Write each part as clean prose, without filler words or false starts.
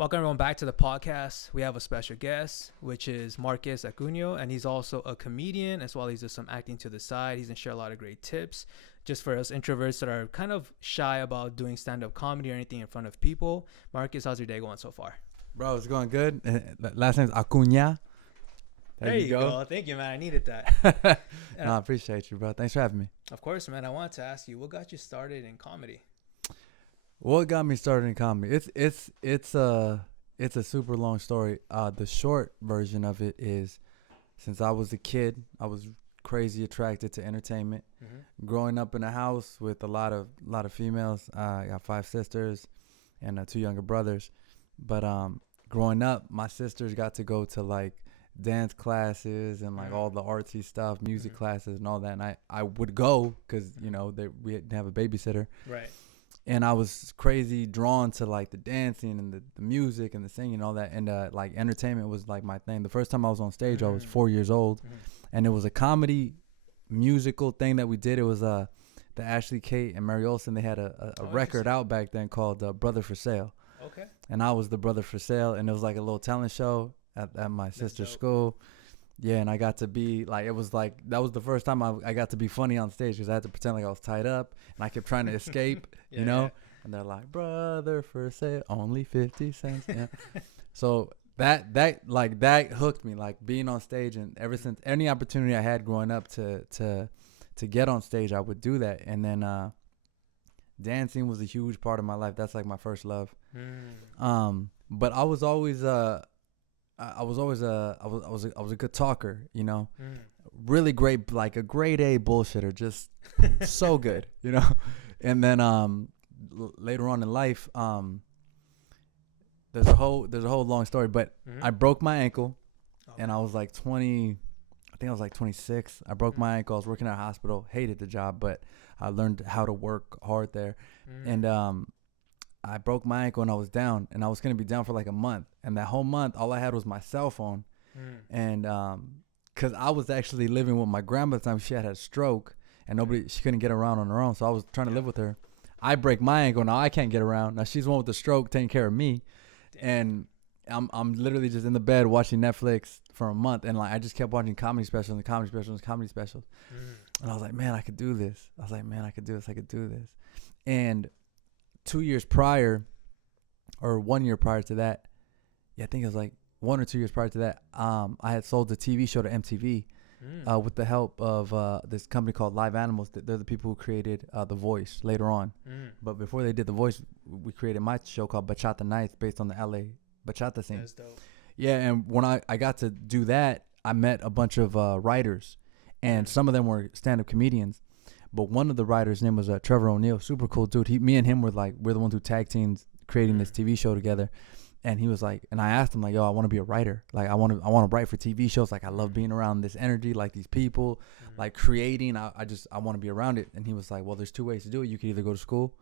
Welcome everyone back to the podcast. We have a special guest, which is Marquez, and he's also a comedian as well. He does some acting to the side. He's gonna share a lot of great tips just for us introverts that are kind of shy about doing stand-up comedy or anything in front of people. Marquez, how's your day going so far? Bro, it's going good. Last name's Acuna. There you go. Thank you, man. I needed that. No, I appreciate you, bro. Thanks for having me. Of course, man. I wanted to ask you, what got you started in comedy? What got me started in comedy? It's a super long story. The short version of it is, since I was a kid, I was crazy attracted to entertainment. Mm-hmm. Growing up in a house with a lot of females, I got 5 sisters and 2 younger brothers. But growing up, my sisters got to go to like dance classes and like all the artsy stuff, music classes and all that. And I would go because we didn't have a babysitter. Right. And I was crazy drawn to like the dancing and the music and the singing and all that. And like entertainment was like my thing. The first time I was on stage, I was 4 years old, and it was a comedy musical thing that we did. It was the Ashley Kate and Mary Olsen. They had a record out back then called Brother for Sale. Okay. And I was the brother for sale, and it was like a little talent show at my sister's school. Yeah, and I got to be like, it was like, that was the first time I got to be funny on stage because I had to pretend like I was tied up, and I kept trying to escape, you know? Yeah. And they're like, brother for sale, only 50 cents. Yeah. So that hooked me, like being on stage, and ever since, any opportunity I had growing up to get on stage, I would do that. And then dancing was a huge part of my life. That's like my first love. But I was always a good talker, really great, like a grade A bullshitter, just so good, And then later on in life, there's a whole long story, but I broke my ankle, and I was like 20. I think I was like 26. I broke my ankle. I was working at a hospital. Hated the job, but I learned how to work hard there. And I broke my ankle and I was down, and I was going to be down for like a month. And that whole month, all I had was my cell phone. And because I was actually living with my grandma at the time. She had a stroke, and she couldn't get around on her own. So I was trying to live with her. I break my ankle. Now I can't get around. Now she's the one with the stroke taking care of me. And I'm literally just in the bed watching Netflix for a month, and like I just kept watching comedy specials. And I was like, man, I could do this. I could do this. And 2 years prior, or 1 year prior to that, I think it was like 1 or 2 years prior to that, I had sold the TV show to MTV with the help of this company called Live Animals. They're the people who created The Voice later on. But before they did The Voice, we created my show called Bachata Nights, based on the LA bachata scene. That's dope. Yeah, and when I got to do that, I met a bunch of writers, and some of them were stand-up comedians. But one of the writers' name was Trevor O'Neill, super cool dude. Me and him were the ones who tag teams creating this TV show together. And he was like, and I asked him like, yo, I want to be a writer. Like I want to write for TV shows. Like I love being around this energy, like these people, like creating. I want to be around it. And he was like, well, there's 2 ways to do it. You could either go to school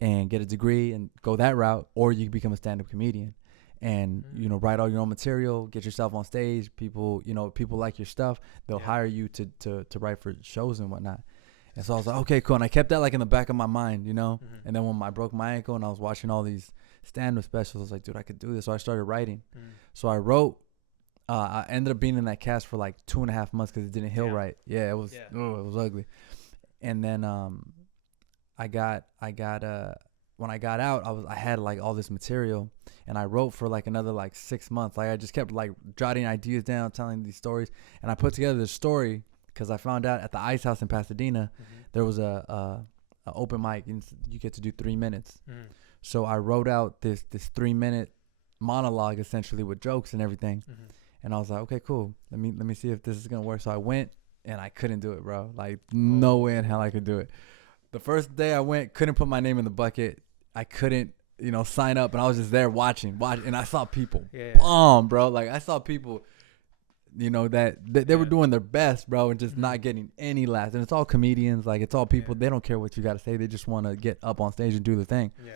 and get a degree and go that route, or you can become a stand-up comedian and write all your own material, get yourself on stage. People like your stuff. They'll hire you to write for shows and whatnot. And so I was like, okay, cool. And I kept that like in the back of my mind, And then when I broke my ankle and I was watching all these stand-up specials, I was like, dude, I could do this. So I started writing. So I wrote. I ended up being in that cast for like 2.5 months because it didn't heal right. Yeah, it was it was ugly. And then I got when I got out, I had like all this material, and I wrote for like another like 6 months. Like I just kept like jotting ideas down, telling these stories, and I put together this story. Because I found out at the Ice House in Pasadena, there was a open mic, and you get to do 3 minutes. So I wrote out this 3-minute monologue essentially with jokes and everything, and I was like, okay, cool. Let me see if this is gonna work. So I went, and I couldn't do it, bro. Like no way in hell I could do it. The first day I went, couldn't put my name in the bucket. I couldn't, sign up, and I was just there watching, and I saw people bomb, bro. Like I saw people. That they were doing their best, bro, and just not getting any laughs. And it's all comedians, like it's all people. They don't care what you got to say. They just want to get up on stage and do the thing. Yeah.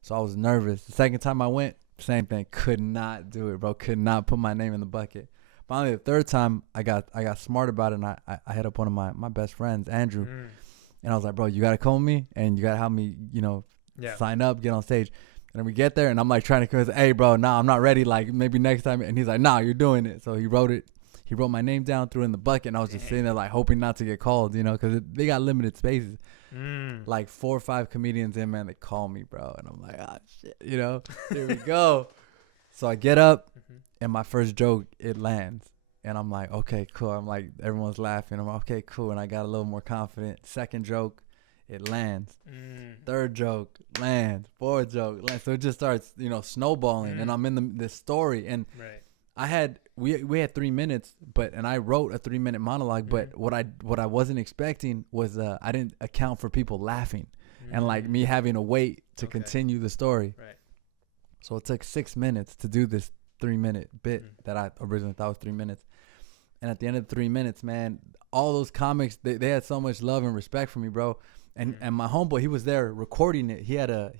So I was nervous. The second time I went, same thing. Could not do it, bro. Could not put my name in the bucket. Finally, the third time, I got smart about it, and I hit up one of my best friends, Andrew, and I was like, bro, you got to come with me, and you got to help me, sign up, get on stage. And then we get there, and I'm like trying to convince, hey, bro, nah, I'm not ready. Like maybe next time. And he's like, nah, you're doing it. So he wrote it. He wrote my name down, threw it in the bucket, and I was just sitting there like hoping not to get called, because they got limited spaces. Like 4 or 5 comedians in, man, they call me, bro, and I'm like, ah, shit, here we go. So I get up, and my first joke, it lands, and I'm like, okay, cool. I'm like, everyone's laughing. I'm like, okay, cool, and I got a little more confident. Second joke, it lands. Third joke lands. Fourth joke lands. So it just starts, snowballing, and I'm in this story, and we had 3 minutes, and I wrote a 3-minute monologue, but what I wasn't expecting was I didn't account for people laughing and like me having to wait to continue the story. Right. So it took 6 minutes to do this 3-minute bit that I originally thought was 3 minutes. And at the end of the 3 minutes, man, all those comics, they had so much love and respect for me, bro. And my homeboy, he was there recording it. He had a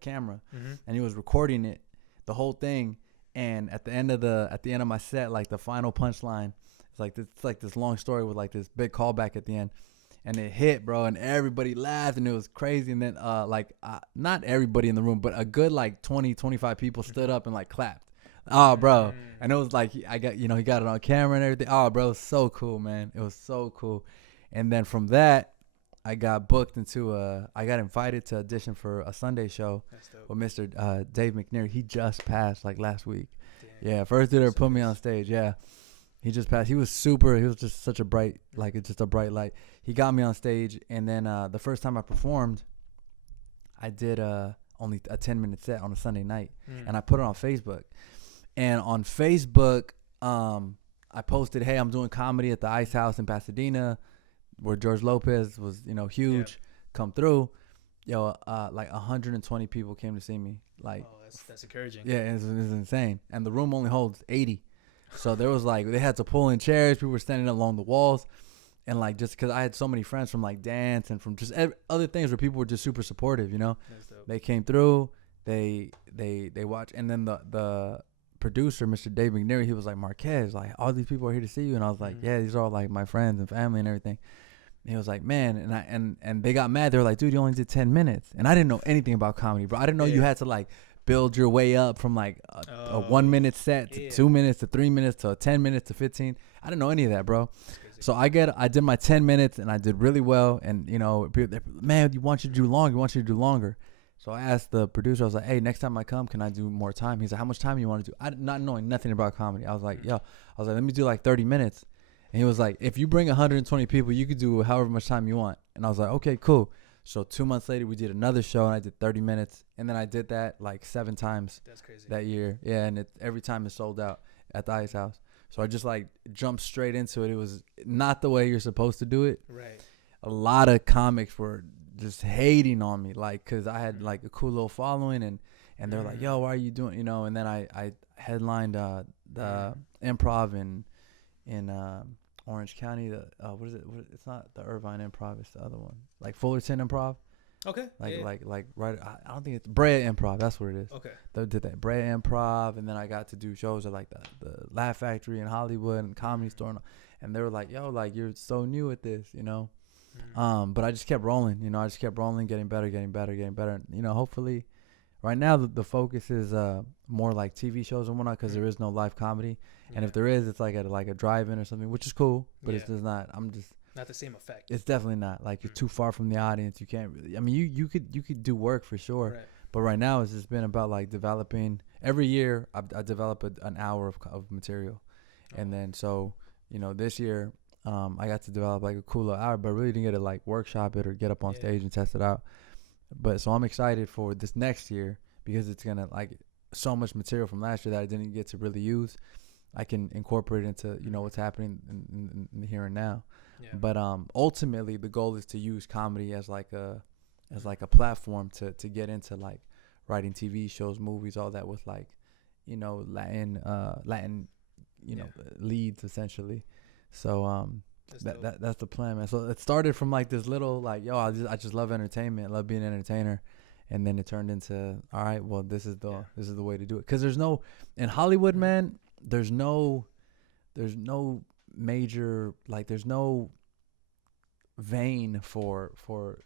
camera, and he was recording it, the whole thing. And at the end of my set, like the final punchline, it's like this long story with like this big callback at the end, and it hit, bro, and everybody laughed, and it was crazy. And then not everybody in the room, but a good like 20-25 people stood up and like clapped. Oh, bro, and it was like he got it on camera and everything. Oh, bro, it was so cool, man. It was so cool. And then from that, I got booked I got invited to audition for a Sunday show with Mr. Dave McNair. He just passed like last week. Damn. Yeah, first dude ever put me on stage. Yeah, he just passed. He was just such a bright, like it's just a bright light. He got me on stage, and then the first time I performed, I did only a 10-minute set on a Sunday night, and I put it on Facebook. And on Facebook, I posted, hey, I'm doing comedy at the Ice House in Pasadena, where George Lopez was, huge, come through. Like 120 people came to see me. Like, that's encouraging. Yeah, it's insane. And the room only holds 80. So there was like, they had to pull in chairs. People were standing along the walls. And like, just because I had so many friends from like dance and from just other things where people were just super supportive, They came through, they watched. And then the producer, Mr. Dave McNair, he was like, Marquez, like all these people are here to see you. And I was like, yeah, these are all like my friends and family and everything. And he was like, man, and they got mad. They were like, dude, you only did 10 minutes. And I didn't know anything about comedy, bro. I didn't know you had to like build your way up from like a 1 minute set to 2 minutes to 3 minutes to 10 minutes to 15. I didn't know any of that, bro. So I did my 10 minutes and I did really well. And people, man, we want you to do longer. So I asked the producer, I was like, hey, next time I come, can I do more time? He's like, how much time you want to do? Not knowing nothing about comedy. I was like, let me do like 30 minutes. And he was like, if you bring 120 people, you could do however much time you want. And I was like, okay, cool. So 2 months later, we did another show, and I did 30 minutes. And then I did that like 7 times. That's crazy. That year. Yeah, and every time it sold out at the Ice House. So I just like jumped straight into it. It was not the way you're supposed to do it. Right. A lot of comics were just hating on me, like, because I had like a cool little following, and they're like, yo, why are you doing, and then I headlined the improv in Orange County. What is it? It's not the Irvine Improv. It's the other one, like Fullerton Improv. Okay. Like right. I don't think it's Brea Improv. That's what it is. Okay. They did that Brea Improv, and then I got to do shows at like the Laugh Factory in Hollywood and Comedy Store, and they were like, yo, like you're so new at this, But I just kept rolling, getting better. Hopefully right now the focus is more like TV shows and whatnot, because there is no live comedy. And if there is, it's like at a drive-in or something, which is cool, but it's just not. Not the same effect. It's definitely not. Like, you're too far from the audience. You can't really. I mean, you could do work for sure, right. But right now it's just been about like developing. Every year I develop an hour of material, and then so this year I got to develop like a cool little hour, but I really didn't get to like workshop it or get up on stage and test it out. But so I'm excited for this next year, because it's gonna like so much material from last year that I didn't get to really use. I can incorporate it into what's happening in the here and now. Yeah. But ultimately the goal is to use comedy as like a platform to get into like writing TV shows, movies, all that, with like Latin leads essentially. So that's the plan, man. So it started from like this little like, yo, I just love entertainment, love being an entertainer. And then it turned into, all right, well, this is the way to do it. Because there's no, in Hollywood, man, there's no major, like, there's no vein for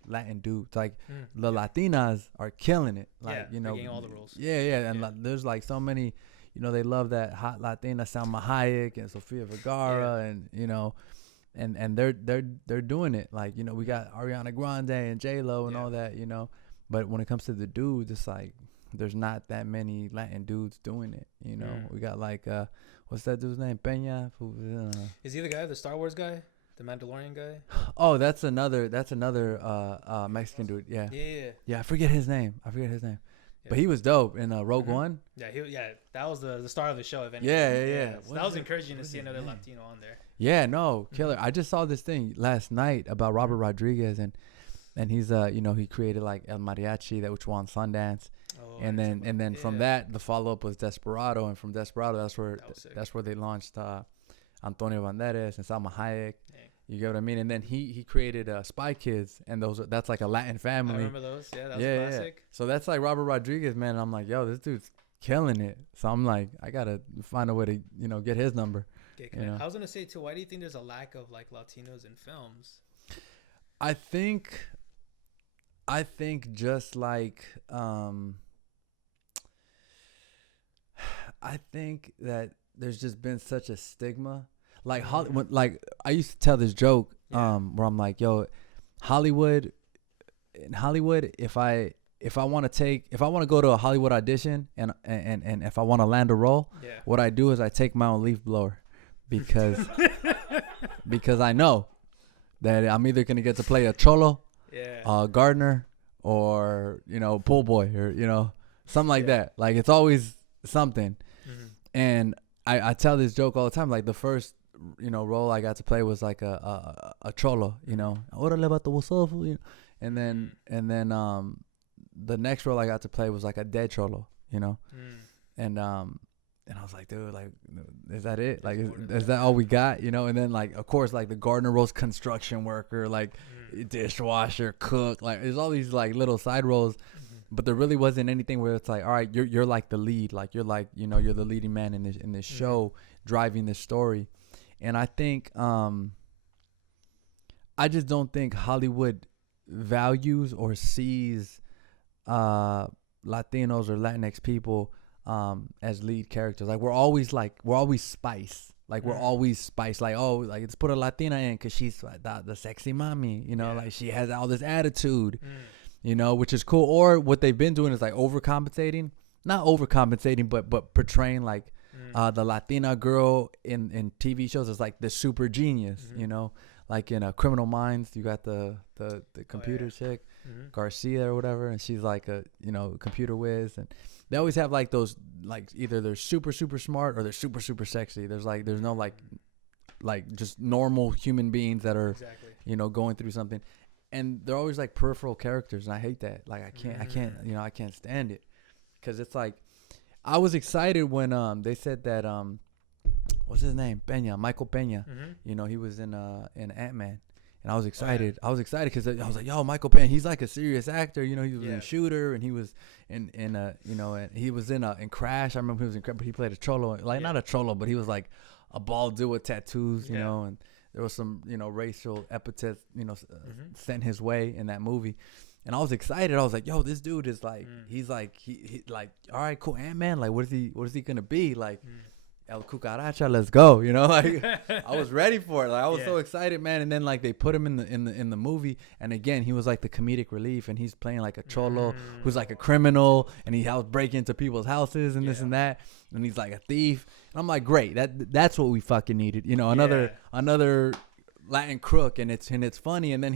Latin dudes. Like the Yeah. Latinas are killing it. Like Yeah, you they're know, getting all the roles. yeah, and Yeah. there's like so many. You know, they love that hot Latina Salma Hayek and Sofia Vergara, and you know, and they're doing it. Like you know, we got Ariana Grande and J Lo and Yeah. all that. You know, but when it comes to the dudes, it's like there's not that many Latin dudes doing it. You know, we got like what's that dude's name? Peña. Is he the guy, the Star Wars guy, the Mandalorian guy? Oh, that's another Mexican dude. Yeah. Yeah. Yeah, I forget his name. But Yeah. he was dope in Rogue Mhm. One. Yeah, that was the star of the show. If anything. Yeah. So What that is was it? encouraging What to is see his another name? Latino on there. Yeah, no, killer. I just saw this thing last night about Robert Mhm. Rodriguez, and he's you know, he created like El Mariachi, that which won Sundance. Oh, And then from that, the follow up was Desperado, and from Desperado, That was sick. that's where they launched Antonio Banderas and Salma Hayek. Dang. You get what I mean? And then he created Spy Kids, and that's like a Latin I family. remember those. Yeah, that was Yeah. classic. So that's like Robert Rodriguez, man. And I'm like, yo, this dude's killing it. So I'm like, I gotta find a way to, you know, get his number. Okay, You know? I was gonna say too. Why do you think there's a lack of like Latinos in films? I think just like I think that there's just been such a stigma. Like Hollywood, like I used to tell this joke where I'm like, yo, Hollywood, in Hollywood, if I want to go to a Hollywood audition and if I want to land a role, Yeah. what I do is I take my own leaf blower because I know that I'm either gonna get to play a cholo, Yeah. a gardener, or you know, pool boy, or you know, something like that. Like it's always something. Mhm. And I tell this joke all the time. Like the first, you know, role I got to play was like a cholo, you know, órale vato, what's up, you know? And then the next role I got to play was like a dead cholo, you know, and I was like, dude, like, is that it? Like, is that all we got, you know? And then like, of course, like the gardener roles, construction worker, like dishwasher, cook, like there's all these like little side roles. But there really wasn't anything where it's like, all right, you're like the lead, like you're like, you know, you're the leading man in this show, driving this story. And I think I just don't think Hollywood values or sees Latinos or Latinx people as lead characters. Like we're always spice. Like we're always spice. Like, oh, like let's put a Latina in because she's the sexy mommy, you know, like she has all this attitude. You know, which is cool. Or what they've been doing is like overcompensating, not overcompensating, but portraying like the Latina girl in TV shows as like the super genius. You know, like in Criminal Minds, you got the computer chick, Garcia or whatever, and she's like a, you know, computer whiz, and they always have like those, like either they're super smart or they're super sexy. There's no like just normal human beings that are you know, going through something. And they're always like peripheral characters, and I hate that. Like I can't, you know, I can't stand it, because it's like, I was excited when they said that what's his name, Michael Peña, you know, he was in Ant-Man, and I was excited. I was excited because I was like, yo, Michael Peña, he's like a serious actor, you know, he was in Shooter, and he was in you know, and he was in Crash. I remember he was in Crash, but he played a cholo, like not a cholo, but he was like a bald dude with tattoos, you know, and there was some, you know, racial epithets, you know, sent his way in that movie. And I was excited. I was like, yo, this dude is like, he's like, he like, all right, cool, Ant-Man. Like, what is he going to be? Like, El Cucaracha, let's go. You know, like, I was ready for it. Like, I was so excited, man. And then, like, they put him in the movie. And again, he was like the comedic relief. And he's playing like a cholo who's like a criminal. And he helps break into people's houses and this and that. And he's like a thief. And I'm like, great. That's what we fucking needed. You know, another Latin crook, and it's funny. And then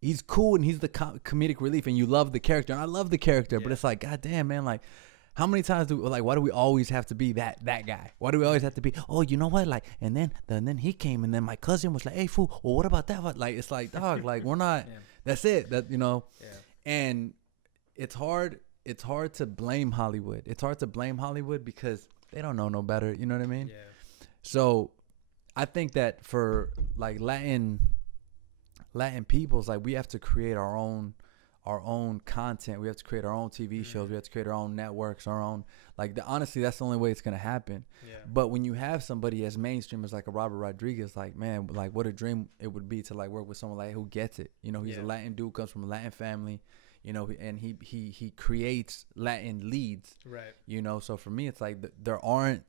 he's cool, and he's the comedic relief, and you love the character, and I love the character. But it's like, god damn, man, like, how many times why do we always have to be that guy? Why do we always have to be, oh, you know what, like, and then he came, and then my cousin was like, hey fool, well, what about that? Like, it's like, dog, like, we're not. That's it. That, you know. And it's hard to blame Hollywood. It's hard to blame Hollywood because they don't know no better. You know what I mean? So I think that for like Latin peoples, like, we have to create our own our own content. We have to create our own TV shows. We have to create our own networks, our own, like, honestly, that's the only way it's going to happen. Yeah. But when you have somebody as mainstream as like a Robert Rodriguez, like, man, like, what a dream it would be to like work with someone like who gets it. You know, he's a Latin dude, comes from a Latin family, you know, and he creates Latin leads. Right. You know, so for me, it's like there aren't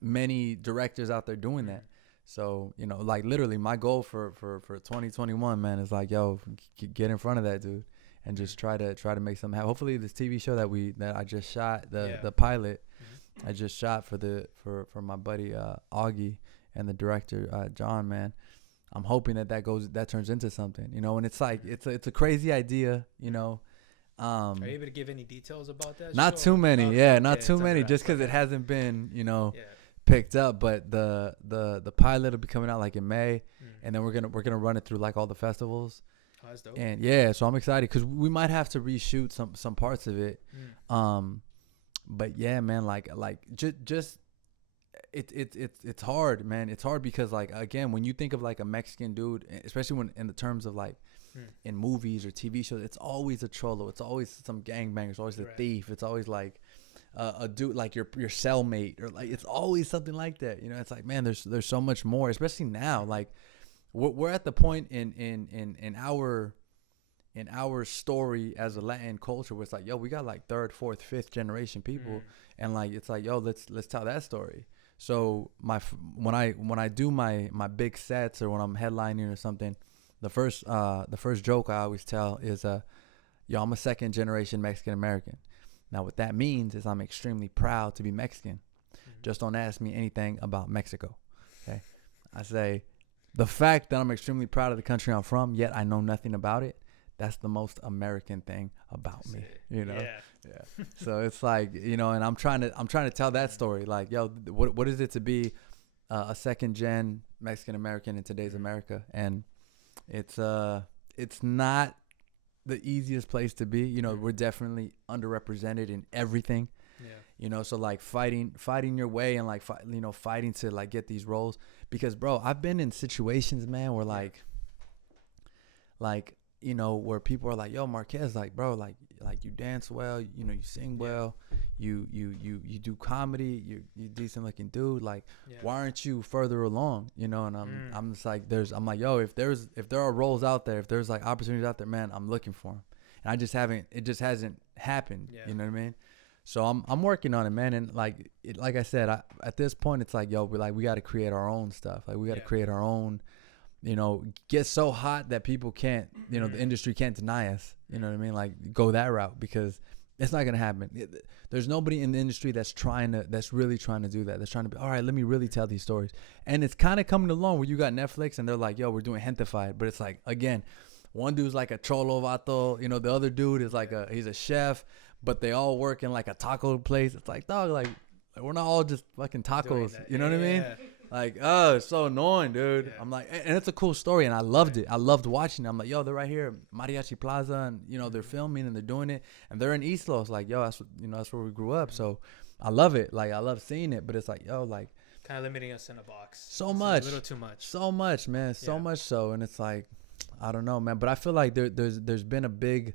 many directors out there doing that. So, you know, like, literally my goal for 2021, man, is like, yo, get in front of that dude and just try to make something happen. Hopefully this TV show that I just shot, the pilot, I just shot for my buddy Augie and the director John, man. I'm hoping that turns into something, you know. And it's like it's a crazy idea, you know. Are you able to give any details about that? Not too many, not too many, just because it hasn't been, you know, picked up. But the pilot will be coming out like in May, and then we're gonna run it through like all the festivals. Oh, that's dope. And so I'm excited because we might have to reshoot some parts of it. But yeah, man, like just it's hard, man. It's hard because, like, again, when you think of like a Mexican dude, especially when in the terms of like in movies or TV shows, it's always a cholo. It's always some gangbanger. It's always a thief. It's always like a dude like your cellmate, or like it's always something like that. You know, it's like, man, there's so much more, especially now. Like we're at the point in our story as a Latin culture where it's like, yo, we got like third, fourth, fifth generation people, and like it's like, yo, let's tell that story. So when I do my big sets or when I'm headlining or something, the first joke I always tell is yo, I'm a second generation Mexican American. Now what that means is I'm extremely proud to be Mexican. Just don't ask me anything about Mexico. Okay, I say the fact that I'm extremely proud of the country I'm from, yet I know nothing about it. That's the most American thing about me, you know. Yeah. So it's like, you know, and I'm trying to tell that story. Like, yo, what is it to be a second gen Mexican American in today's America? And it's not the easiest place to be. You know, we're definitely underrepresented in everything. Yeah. You know, so like fighting your way and like fighting to like get these roles, because bro, I've been in situations, man, where like you know, where people are like, yo, Marquez, like, bro, like you dance well, you know, you sing well, you do comedy, you decent looking dude, like, why aren't you further along, you know? And I'm just like, I'm like, yo, if there are roles out there, if there's like opportunities out there, man, I'm looking for them, and it just hasn't happened. You know what I mean? So I'm working on it, man. And like I said, at this point, it's like, yo, we got to create our own stuff. Like, we got to create our own, you know, get so hot that people can't, you know, the industry can't deny us. You know what I mean? Like, go that route, because it's not going to happen. There's nobody in the industry that's really trying to do that. That's trying to be, all right, let me really tell these stories. And it's kind of coming along where you got Netflix and they're like, yo, we're doing Gentified. But it's like, again, one dude's like a cholo vato, you know, the other dude is like he's a chef, but they all work in like a taco place. It's like, dog, like we're not all just fucking tacos. You know what I mean? Like, oh, it's so annoying, dude. I'm like, and it's a cool story, and I loved it. I loved watching it. I'm like, yo, they're right here, Mariachi Plaza, and you know, they're filming and they're doing it, and they're in East Los. Like, yo, that's where we grew up. So I love it. Like, I love seeing it, but it's like, yo, like, kind of limiting us in a box. So much, a little too much. So much, man. So much so, and it's like, I don't know, man. But I feel like there's been a big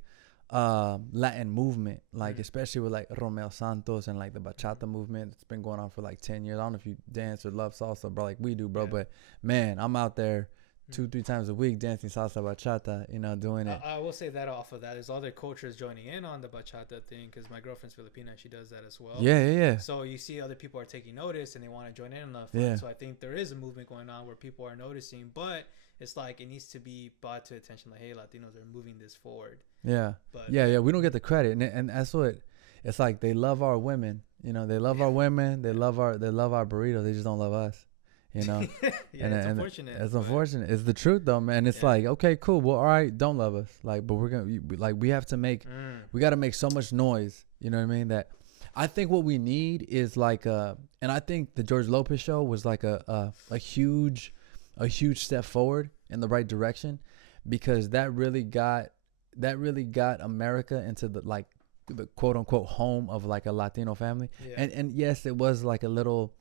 Latin movement, like especially with like Romeo Santos and like the bachata movement. It's been going on for like 10 years. I don't know if you dance or love salsa, bro, like we do, bro. But man, I'm out there 2-3 times a week dancing salsa bachata, you know, doing it. I will say that off of that is other cultures joining in on the bachata thing, because my girlfriend's Filipina and she does that as well. Yeah. So you see other people are taking notice and they want to join in on that front. So I think there is a movement going on where people are noticing, but it's like it needs to be brought to attention, like, hey, Latinos are moving this forward. But we don't get the credit, and that's what it's like. They love our women, you know, they love our women, they love our burritos, they just don't love us, you know. It's unfortunate. It's unfortunate. It's the truth though, man. It's like, okay, cool, well, all right, don't love us, like, but we have to make we got to make so much noise, you know what I mean, that I think what we need is like and I think the George Lopez show was like a huge step forward in the right direction, because that really got America into the quote unquote home of like a Latino family. And yes, it was like a little,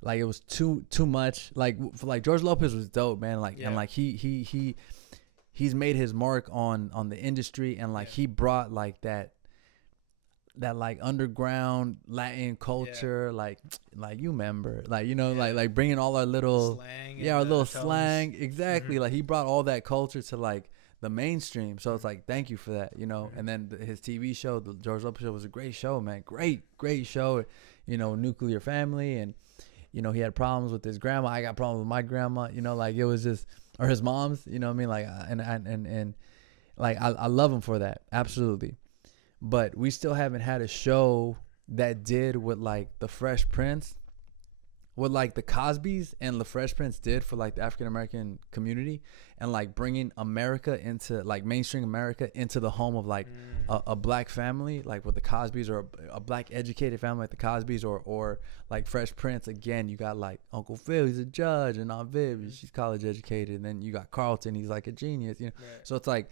like it was too much. Like George Lopez was dope, man. Like and like he he's made his mark on the industry, and like he brought like that like underground Latin culture, like you remember, like, you know, like bringing all our little slang, our little slang, exactly. Like he brought all that culture to like the mainstream. So it's like, thank you for that, you know. And then his TV show, the George Lopez Show, was a great show, man. Great show. You know, nuclear family, and you know, he had problems with his grandma. I got problems with my grandma. You know, like it was just, or his mom's. You know what I mean? Like and like I love him for that, absolutely. But we still haven't had a show that did what like the Fresh Prince, what like the Cosbys and the Fresh Prince did for like the African American community, and like bringing America into like mainstream America into the home of like a black family, like with the Cosbys, or a black educated family like the Cosbys, or like Fresh Prince. Again, you got like Uncle Phil, he's a judge, and Aunt Viv, she's college educated, and then you got Carlton, he's like a genius, you know. Right. So it's like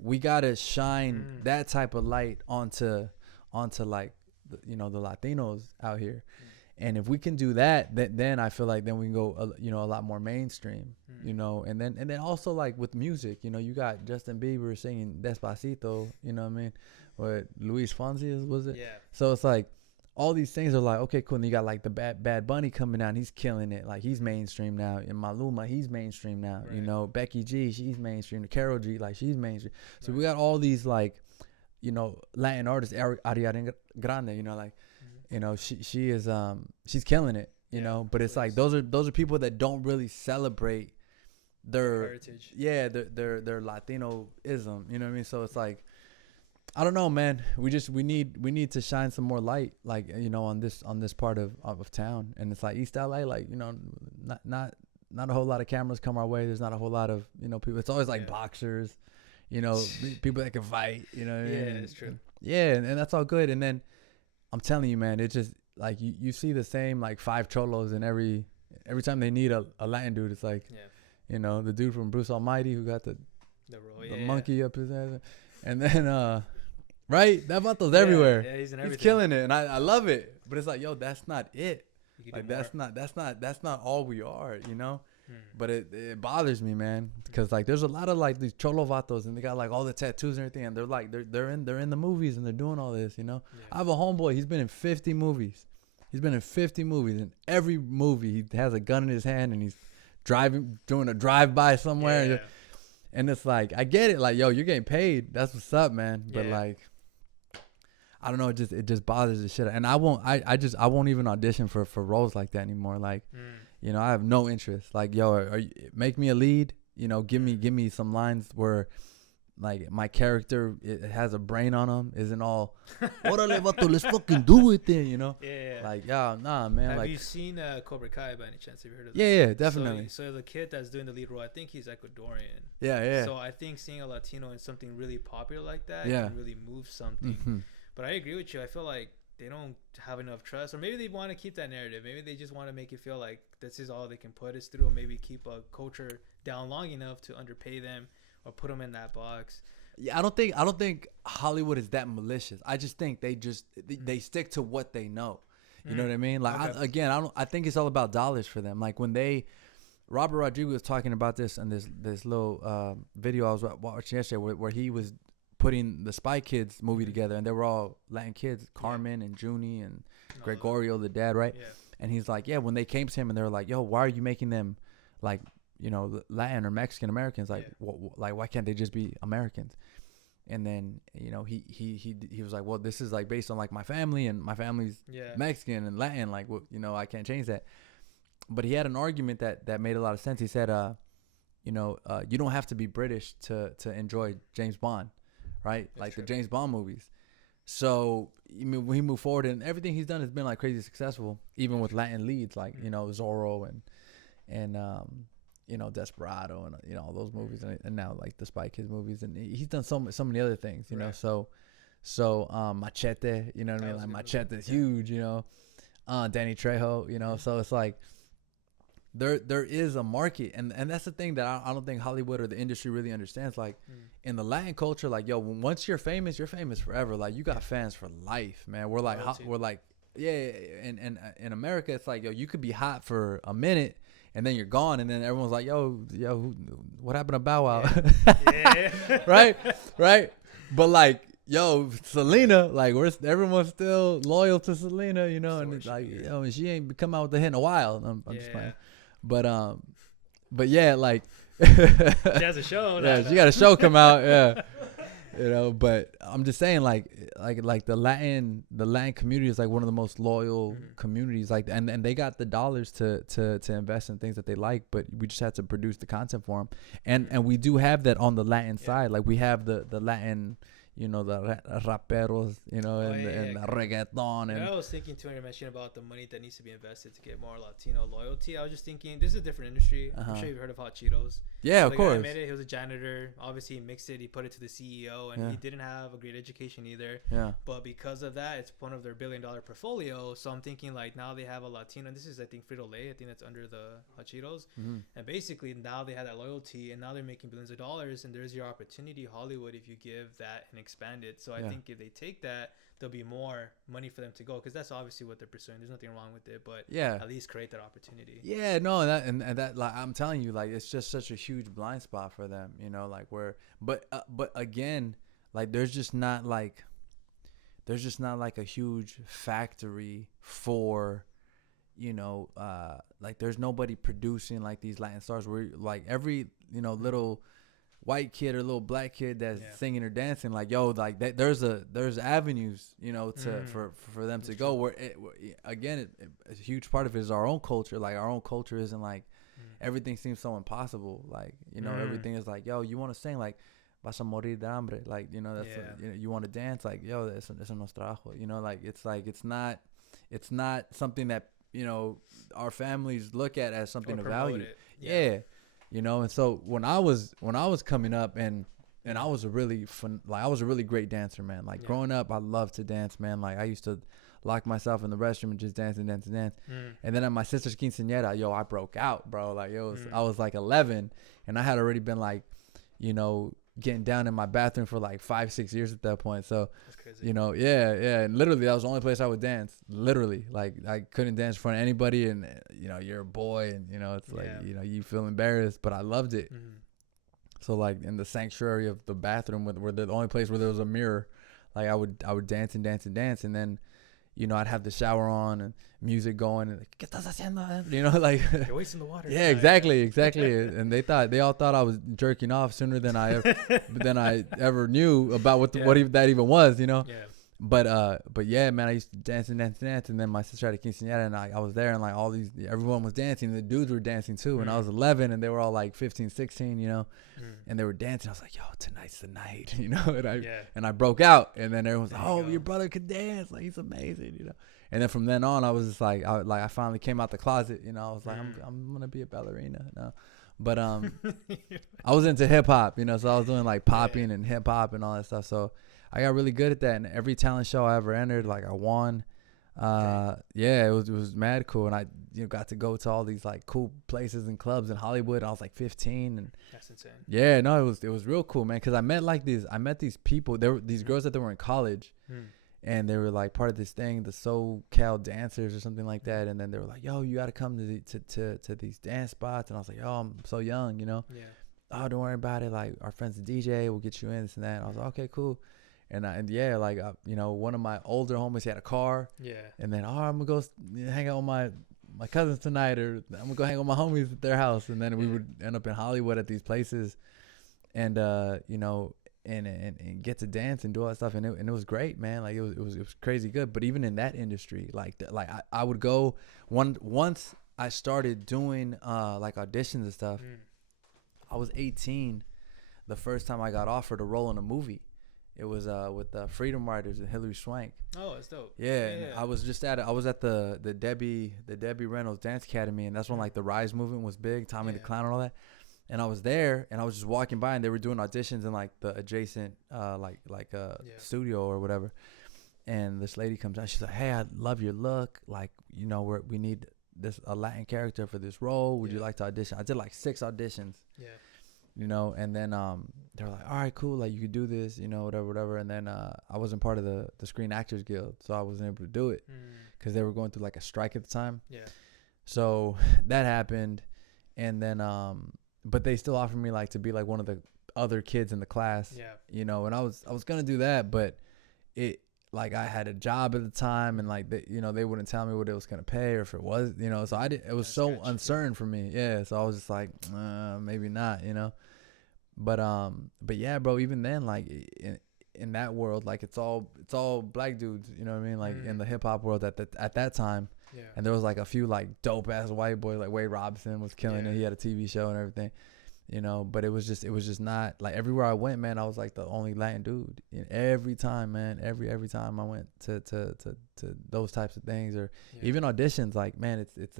we gotta shine that type of light onto like you know, the Latinos out here. And if we can do that, then I feel like then we can go, you know, a lot more mainstream, you know. And then also like with music, you know, you got Justin Bieber singing Despacito, you know what I mean? What Luis Fonsi was it? Yeah. So it's like all these things are like, okay, cool. And you got like the Bad Bunny coming out, he's killing it. Like he's mainstream now. And Maluma, he's mainstream now. Right. You know, Becky G, she's mainstream. Karol G, like she's mainstream. So we got all these like, you know, Latin artists, Ariana Grande, you know, like. You know, she is she's killing it, you know, but it's like those are people that don't really celebrate their heritage. Yeah, their Latinoism, you know what I mean? So it's like, I don't know, man. We need to shine some more light, like, you know, on this part of town. And it's like East LA, like, you know, not a whole lot of cameras come our way. There's not a whole lot of, you know, people. It's always like boxers, you know, people that can fight, you know what I mean? Yeah, it's true. Yeah, and that's all good. And then I'm telling you, man, it's just like you see the same like 5 cholos in every time they need a Latin dude. It's like, you know, the dude from Bruce Almighty who got the monkey up his ass, and then right, that vato's everywhere. Yeah, he's killing it, and I love it. But it's like, yo, that's not it. Like that's not all we are, you know. But it bothers me, man, because like there's a lot of like these cholo vatos, and they got like all the tattoos and everything, and they're like they're in the movies, and they're doing all this, you know. I have a homeboy, he's been in 50 movies. In every movie he has a gun in his hand, and he's doing a drive-by somewhere. And it's like, I get it, like, yo, you're getting paid, that's what's up, man. But like, I don't know, it just bothers the shit. And I won't even audition for roles like that anymore. Like, you know, I have no interest. Like, yo, make me a lead. You know, give me some lines where, like, my character, it has a brain on him. Isn't all, orale, vato, let's fucking do it then, you know? Yeah. Like, yeah, nah, man. Have like, you seen Cobra Kai by any chance? Have you heard of that? Yeah, definitely. So the kid that's doing the lead role, I think he's Ecuadorian. Yeah. So I think seeing a Latino in something really popular like that can really move something. Mm-hmm. But I agree with you. I feel like they don't have enough trust, or maybe they want to keep that narrative. Maybe they just want to make it feel like this is all they can put us through, or maybe keep a culture down long enough to underpay them or put them in that box. Yeah, I don't think Hollywood is that malicious. I just think they stick to what they know. You know what I mean? Like, okay. I think it's all about dollars for them. Like when Robert Rodriguez was talking about this in this little video I was watching yesterday, where he was putting the Spy Kids movie together, and they were all Latin kids, Carmen and Junie and Gregorio, the dad, right? Yeah. And he's like, yeah, when they came to him and they were like, yo, why are you making them like, you know, Latin or Mexican Americans? Like, like, why can't they just be Americans? And then, you know, he was like, well, this is like based on like my family, and my family's Mexican and Latin, like, well, you know, I can't change that. But he had an argument that made a lot of sense. He said, you know, you don't have to be British to enjoy James Bond. Right? That's like true. The James Bond movies. So he moved forward, and everything he's done has been like crazy successful, even with Latin leads, like, you know, Zorro and you know, Desperado, and, you know, all those movies, and now like the Spy Kids movies, and he's done so many other things, you know. So Machete, you know what I mean? Like Machete is huge, you know. Danny Trejo, you know. So it's like there is a market, and that's the thing that I don't think Hollywood or the industry really understands. Like in the Latin culture, like, yo, once you're famous forever. Like, you got fans for life, man. We're like, and in America, it's like, yo, you could be hot for a minute, and then you're gone, and then everyone's like, yo, what happened to Bow Wow? Yeah. right. But like, yo, Selena, like everyone's still loyal to Selena, you know, and it's like, she ain't come out with a hit in a while. I'm just playing, but yeah, like she has a show. Yeah, she got a show come out. Yeah. You know, but I'm just saying, like the Latin community is like one of the most loyal communities, like, and they got the dollars to invest in things that they like, but we just had to produce the content for them, and we do have that on the Latin side, like we have the Latin, you know, the raperos, you know, and the reggaeton. And I was thinking too when you mentioned about the money that needs to be invested to get more Latino loyalty. I was just thinking, this is a different industry. I'm sure you've heard of Hot Cheetos. Yeah, of course. Guy made it. He was a janitor. Obviously, he mixed it. He put it to the CEO, and he didn't have a great education either. Yeah. But because of that, it's one of their $1 billion portfolio. So I'm thinking, like, now they have a Latino. And this is, I think, Frito-Lay. I think that's under the Hot Cheetos. And basically, now they have that loyalty, and now they're making billions of dollars. And there's your opportunity, Hollywood, if you give that and expand it. So I think if they take that, there'll be more money for them to go, because that's obviously what they're pursuing. There's nothing wrong with it, but at least create that opportunity. Yeah, no, and that like I'm telling you, like it's just such a huge blind spot for them, you know, like but again, like there's just not like a huge factory for, you know, like there's nobody producing like these Latin stars where like every, you know, little white kid or little black kid that's singing or dancing, like, yo, like there's avenues, you know, for them to go where again, a huge part of it is our own culture. Like our own culture isn't like everything seems so impossible. Like, you know, everything is like, yo, you want to sing, like vas a morir de hambre, like, you know, that's you know, you want to dance, like, yo, eso no es trabajo, you know, like it's not something that, you know, our families look at as something of value. You know, and so when I was coming up, and I was a really great dancer, man. Like growing up, I loved to dance, man. Like I used to lock myself in the restroom and just dance. And then at my sister's quinceañera, yo, I broke out, bro. Like I was like 11, and I had already been like, you know, getting down in my bathroom for like 5-6 years at that point. So, you know, and literally that was the only place I would dance. Literally, like I couldn't dance in front of anybody, and you know, you're a boy, and you know, it's like, you know, you feel embarrassed, but I loved it. So like in the sanctuary of the bathroom, where the only place where there was a mirror, like I would dance, and then, you know, I'd have the shower on and music going, and like, ¿Qué estás haciendo? You know, like you're wasting the water. Yeah, exactly. And they all thought I was jerking off sooner than I ever knew about what that even was, you know. Yeah. But yeah, man, I used to dance, and then my sister had a quinceañera, and I was there, and like everyone was dancing, and the dudes were dancing too, and I was 11, and they were all like 15, 16, you know, and they were dancing. I was like, yo, tonight's the night, you know, and I broke out, and then everyone was like, oh, your brother could dance, like he's amazing, you know. And then from then on, I was just like, I finally came out the closet, you know. I was like, I'm gonna be a ballerina now. But I was into hip hop, you know, so I was doing like popping and hip hop and all that stuff. So I got really good at that, and every talent show I ever entered, like I won. Yeah, it was mad cool, and I got to go to all these like cool places and clubs in Hollywood. I was like 15, and that's insane. Yeah, no, it was real cool, man. Cause I met these people. There were these girls that were in college, and they were like part of this thing, the SoCal dancers or something like that. And then they were like, yo, you got to come to these dance spots. And I was like, oh, I'm so young, you know. Yeah. Oh, don't worry about it. Like our friend's a DJ, we'll get you in, this and that. And I was like, okay, cool. And you know, one of my older homies, he had a car. Yeah. And then, I'm gonna go hang out with my cousins tonight, or I'm gonna go hang out with my homies at their house. And then we would end up in Hollywood at these places, and you know, and get to dance and do all that stuff. And it was great, man. Like it was crazy good. But even in that industry, like I would go once I started doing like auditions and stuff. I was 18 the first time I got offered a role in a movie. It was with the Freedom Riders and Hilary Swank. Oh, that's dope. Yeah. I was just at the Debbie Reynolds Dance Academy, and that's when like the Rise movement was big, Tommy the Clown and all that. And I was there, and I was just walking by, and they were doing auditions in like the adjacent studio or whatever. And this lady comes out, she's like, "Hey, I love your look. Like, you know, we need a Latin character for this role. Would you like to audition?" I did like 6 auditions. Yeah. You know, and then they were like, all right, cool, like you could do this, you know, whatever. And then I wasn't part of the Screen Actors Guild, so I wasn't able to do it because they were going through like a strike at the time. Yeah. So that happened, And then but they still offered me like to be like one of the other kids in the class. Yeah. You know, and I was gonna do that, but it like I had a job at the time, and like they wouldn't tell me what it was gonna pay or if it was, so I didn't. It was so uncertain for me. Yeah, so I was just like, maybe not, But yeah, bro. Even then, like in that world, like it's all black dudes. You know what I mean? Like in the hip hop world at that time. Yeah. And there was like a few like dope ass white boys, like Wade Robinson was killing it. He had a TV show and everything. But it was just not like everywhere I went, man. I was like the only Latin dude. And every time, man, every time I went to those types of things or even auditions, like man, it's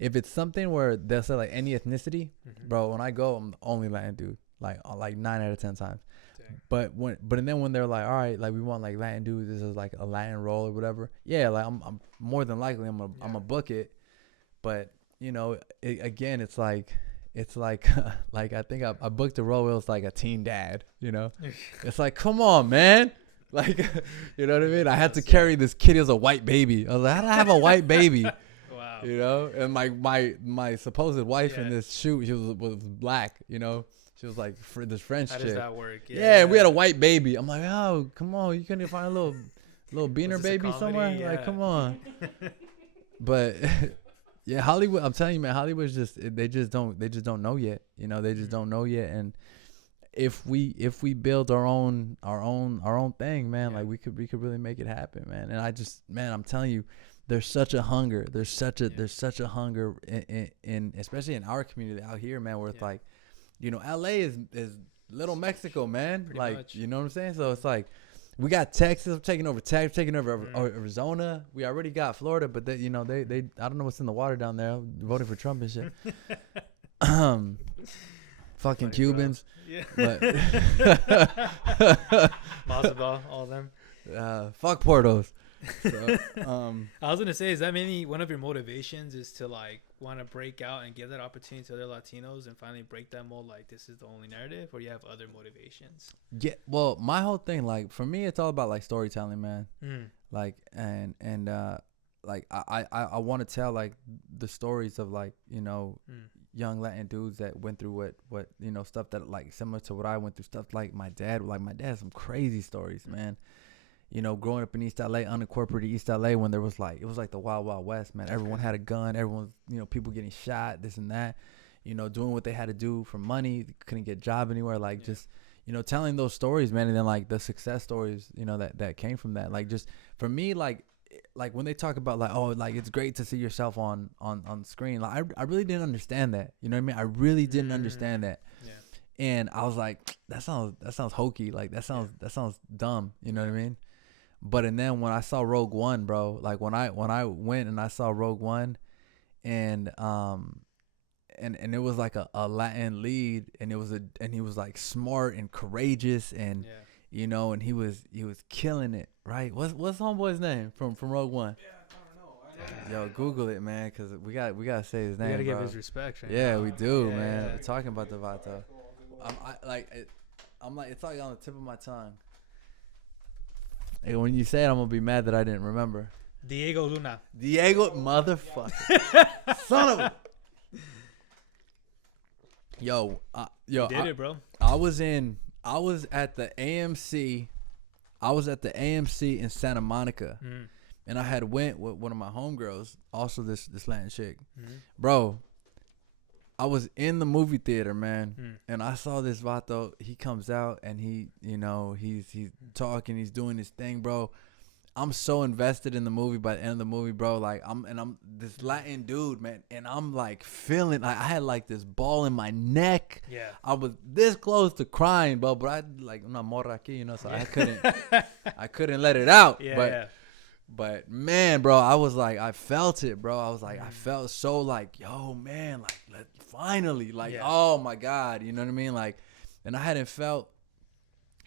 if it's something where they'll say like any ethnicity, bro, when I go, I'm the only Latin dude, like 9 out of 10 times. Dang. But then when they're like, all right, like we want like Latin dudes, this is like a Latin role or whatever. Yeah, like I'm more than likely I'm a book it. But again, it's like like I think I booked a role where it's like a teen dad. It's like, come on, man. Like, you know what I mean? I had to carry this kid as a white baby. I was like, how did I have a white baby? Wow. And my supposed wife in this shoot, she was black. She was like this French chick. How does that work? Yeah, we had a white baby. I'm like, oh, come on, you couldn't find a little beaner baby somewhere? Yeah. Like, come on. But yeah, Hollywood. I'm telling you, man, Hollywood's they just don't know yet. They just don't know yet. And if we build our own thing, man, like we could really make it happen, man. And I'm telling you, there's such a hunger. There's such a hunger in especially in our community out here, man, where it's like, LA is little Mexico, man. Pretty like much. You know what I'm saying? So it's like we got Texas taking over Arizona. We already got Florida, but they I don't know what's in the water down there. Voting for Trump and shit. Fucking Cubans. Yeah. But Mazabal, all of them. Fuck Portos. So, I was gonna say, is that maybe one of your motivations is to like want to break out and give that opportunity to other Latinos and finally break that mold? Like this is the only narrative, or you have other motivations? Yeah, well, my whole thing, like for me, it's all about like storytelling, man. Like and like I want to tell like the stories of like young Latin dudes that went through what stuff that like similar to what I went through. Stuff like my dad has some crazy stories, man. Growing up in East LA, unincorporated East LA, when it was like the Wild Wild West, man. Everyone had a gun. Everyone, people getting shot, this and that. Doing what they had to do for money. Couldn't get a job anywhere. Like just, telling those stories, man. And then like the success stories, that came from that. Like just for me, like when they talk about like, oh, like it's great to see yourself on screen. Like I really didn't understand that. You know what I mean? I really didn't understand that. Yeah. And I was like, that sounds hokey. Like that sounds dumb. You know what I mean? But and then when I saw Rogue One, bro, like when I went and I saw Rogue One, and it was like a Latin lead, and he was like smart and courageous, and and he was killing it, right? What's homeboy's name from Rogue One? Yeah, I don't know. Yo, Google it, man, cause we gotta say his name. We gotta give his respect, right? Yeah, we do, man. We're talking about the Vato. I'm like it's like on the tip of my tongue. Hey, when you say it, I'm gonna be mad that I didn't remember. Diego Luna. Diego, motherfucker. Son of a. Yo, you did it, bro. I was at the AMC. I was at the AMC in Santa Monica, and I had went with one of my homegirls, also this Latin chick, bro. I was in the movie theater, man, and I saw this vato. He comes out and he's talking, he's doing his thing, bro. I'm so invested in the movie by the end of the movie, bro. Like I'm this Latin dude, man, and I'm like feeling like I had like this ball in my neck. Yeah, I was this close to crying, bro. But I like una morra aquí, so I couldn't let it out. Yeah, But man, bro, I was like, I felt it, bro. I was like, I felt so like, yo, man, like finally, like, oh my God, you know what I mean? Like, and I hadn't felt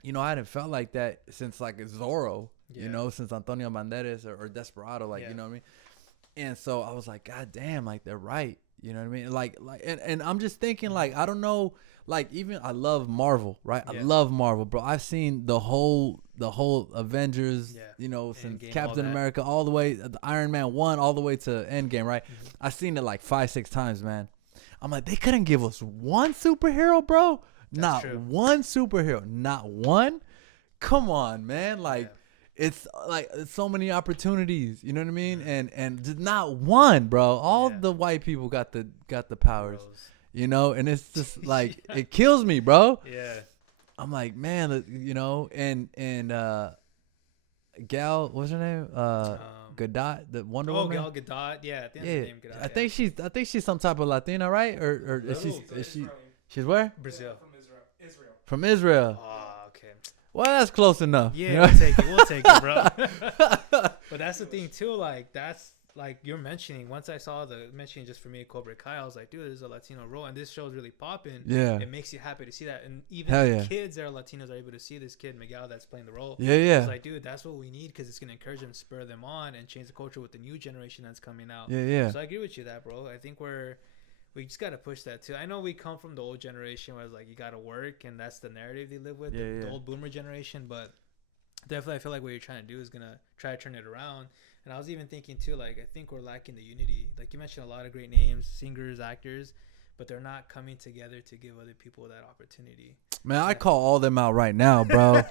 like that since like Zorro. Since Antonio Banderas or Desperado, like, you know what I mean? And so I was like, God damn, like they're right. You know what I mean? Like, and I'm just thinking, like, I don't know, like, even I love Marvel, right? Yeah. I love Marvel, bro. I've seen the whole Avengers, since Endgame, Captain America all the way, the Iron Man 1 all the way to Endgame, right? I've seen it like 5-6 times, man. I'm like, they couldn't give us one superhero, bro. That's Not true. one superhero. Not one. Come on, man. Like, it's like it's so many opportunities. You know what I mean? And just not one, bro. All the white people got the powers. You know, and it's just like it kills me, bro. Yeah. I'm like, man, you know, and Gal, what's her name? Gadot, the Wonder Woman. Gal Gadot. Yeah, I think that's her name, Gadot. I think she's some type of Latina, right? Or is she? She's where? Brazil. From Israel. Oh, okay. Well, that's close enough. Yeah, you know? we'll take it, bro. But that's the thing too. Like that's like you're mentioning. Once I saw the mentioning just for me, Cobra Kai, I was like, dude, there's a Latino role, and this show's really popping. Yeah. It makes you happy to see that, and even the kids that are Latinos are able to see this kid Miguel that's playing the role. Yeah. It's like, dude, that's what we need because it's gonna encourage them, spur them on, and change the culture with the new generation that's coming out. Yeah. So I agree with you that, bro. I think we just gotta push that too. I know we come from the old generation where it's like you gotta work, and that's the narrative they live with, the old boomer generation. But definitely, I feel like what you're trying to do is gonna try to turn it around. And I was even thinking too, like I think we're lacking the unity. Like you mentioned, a lot of great names, singers, actors, but they're not coming together to give other people that opportunity. Man, I call all them out right now, bro.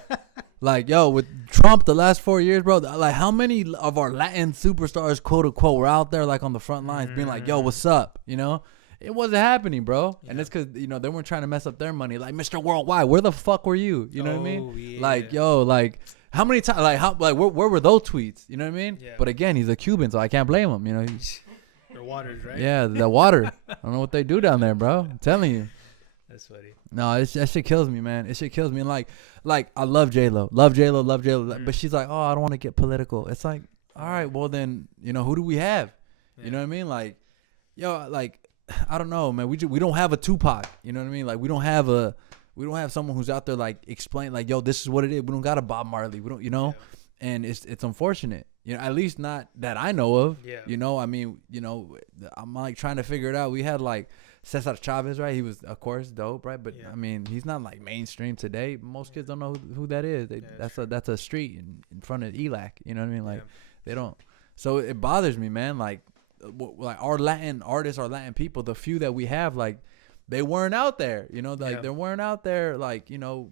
Like, yo, with Trump the last 4 years, bro, like how many of our Latin superstars, quote unquote, were out there like on the front lines being like, yo, what's up? You know? It wasn't happening, bro. Yeah. And it's because, you know, they weren't trying to mess up their money. Like, Mr. Worldwide, where the fuck were you? You know what I mean? Yeah. Like, yo, like, how many times, like, where were those tweets? You know what I mean? Yeah. But again, he's a Cuban, so I can't blame him. You know, the waters, right? Yeah, the water. I don't know what they do down there, bro. I'm telling you. That's funny. No, that shit kills me, man. It shit kills me. And like, I love J-Lo, but she's like, oh, I don't want to get political. It's like, all right, well then, you know, who do we have? Yeah. You know what I mean? Like, yo, like, I don't know, man. We don't have a Tupac. You know what I mean? Like, we don't have someone who's out there like explain like, yo, this is what it is. We don't got a Bob Marley. We don't, you know, and it's unfortunate. You know, at least not that I know of. Yeah. You know, I mean, you know, I'm like trying to figure it out. We had like Cesar Chavez, right? He was, of course, dope, right? But I mean, he's not like mainstream today. Most kids don't know who that is. That's a street in front of ELAC. You know what I mean? Like they don't. So it bothers me, man. Like our Latin artists, our Latin people, the few that we have, like they weren't out there. You know, like they weren't out there, like, you know,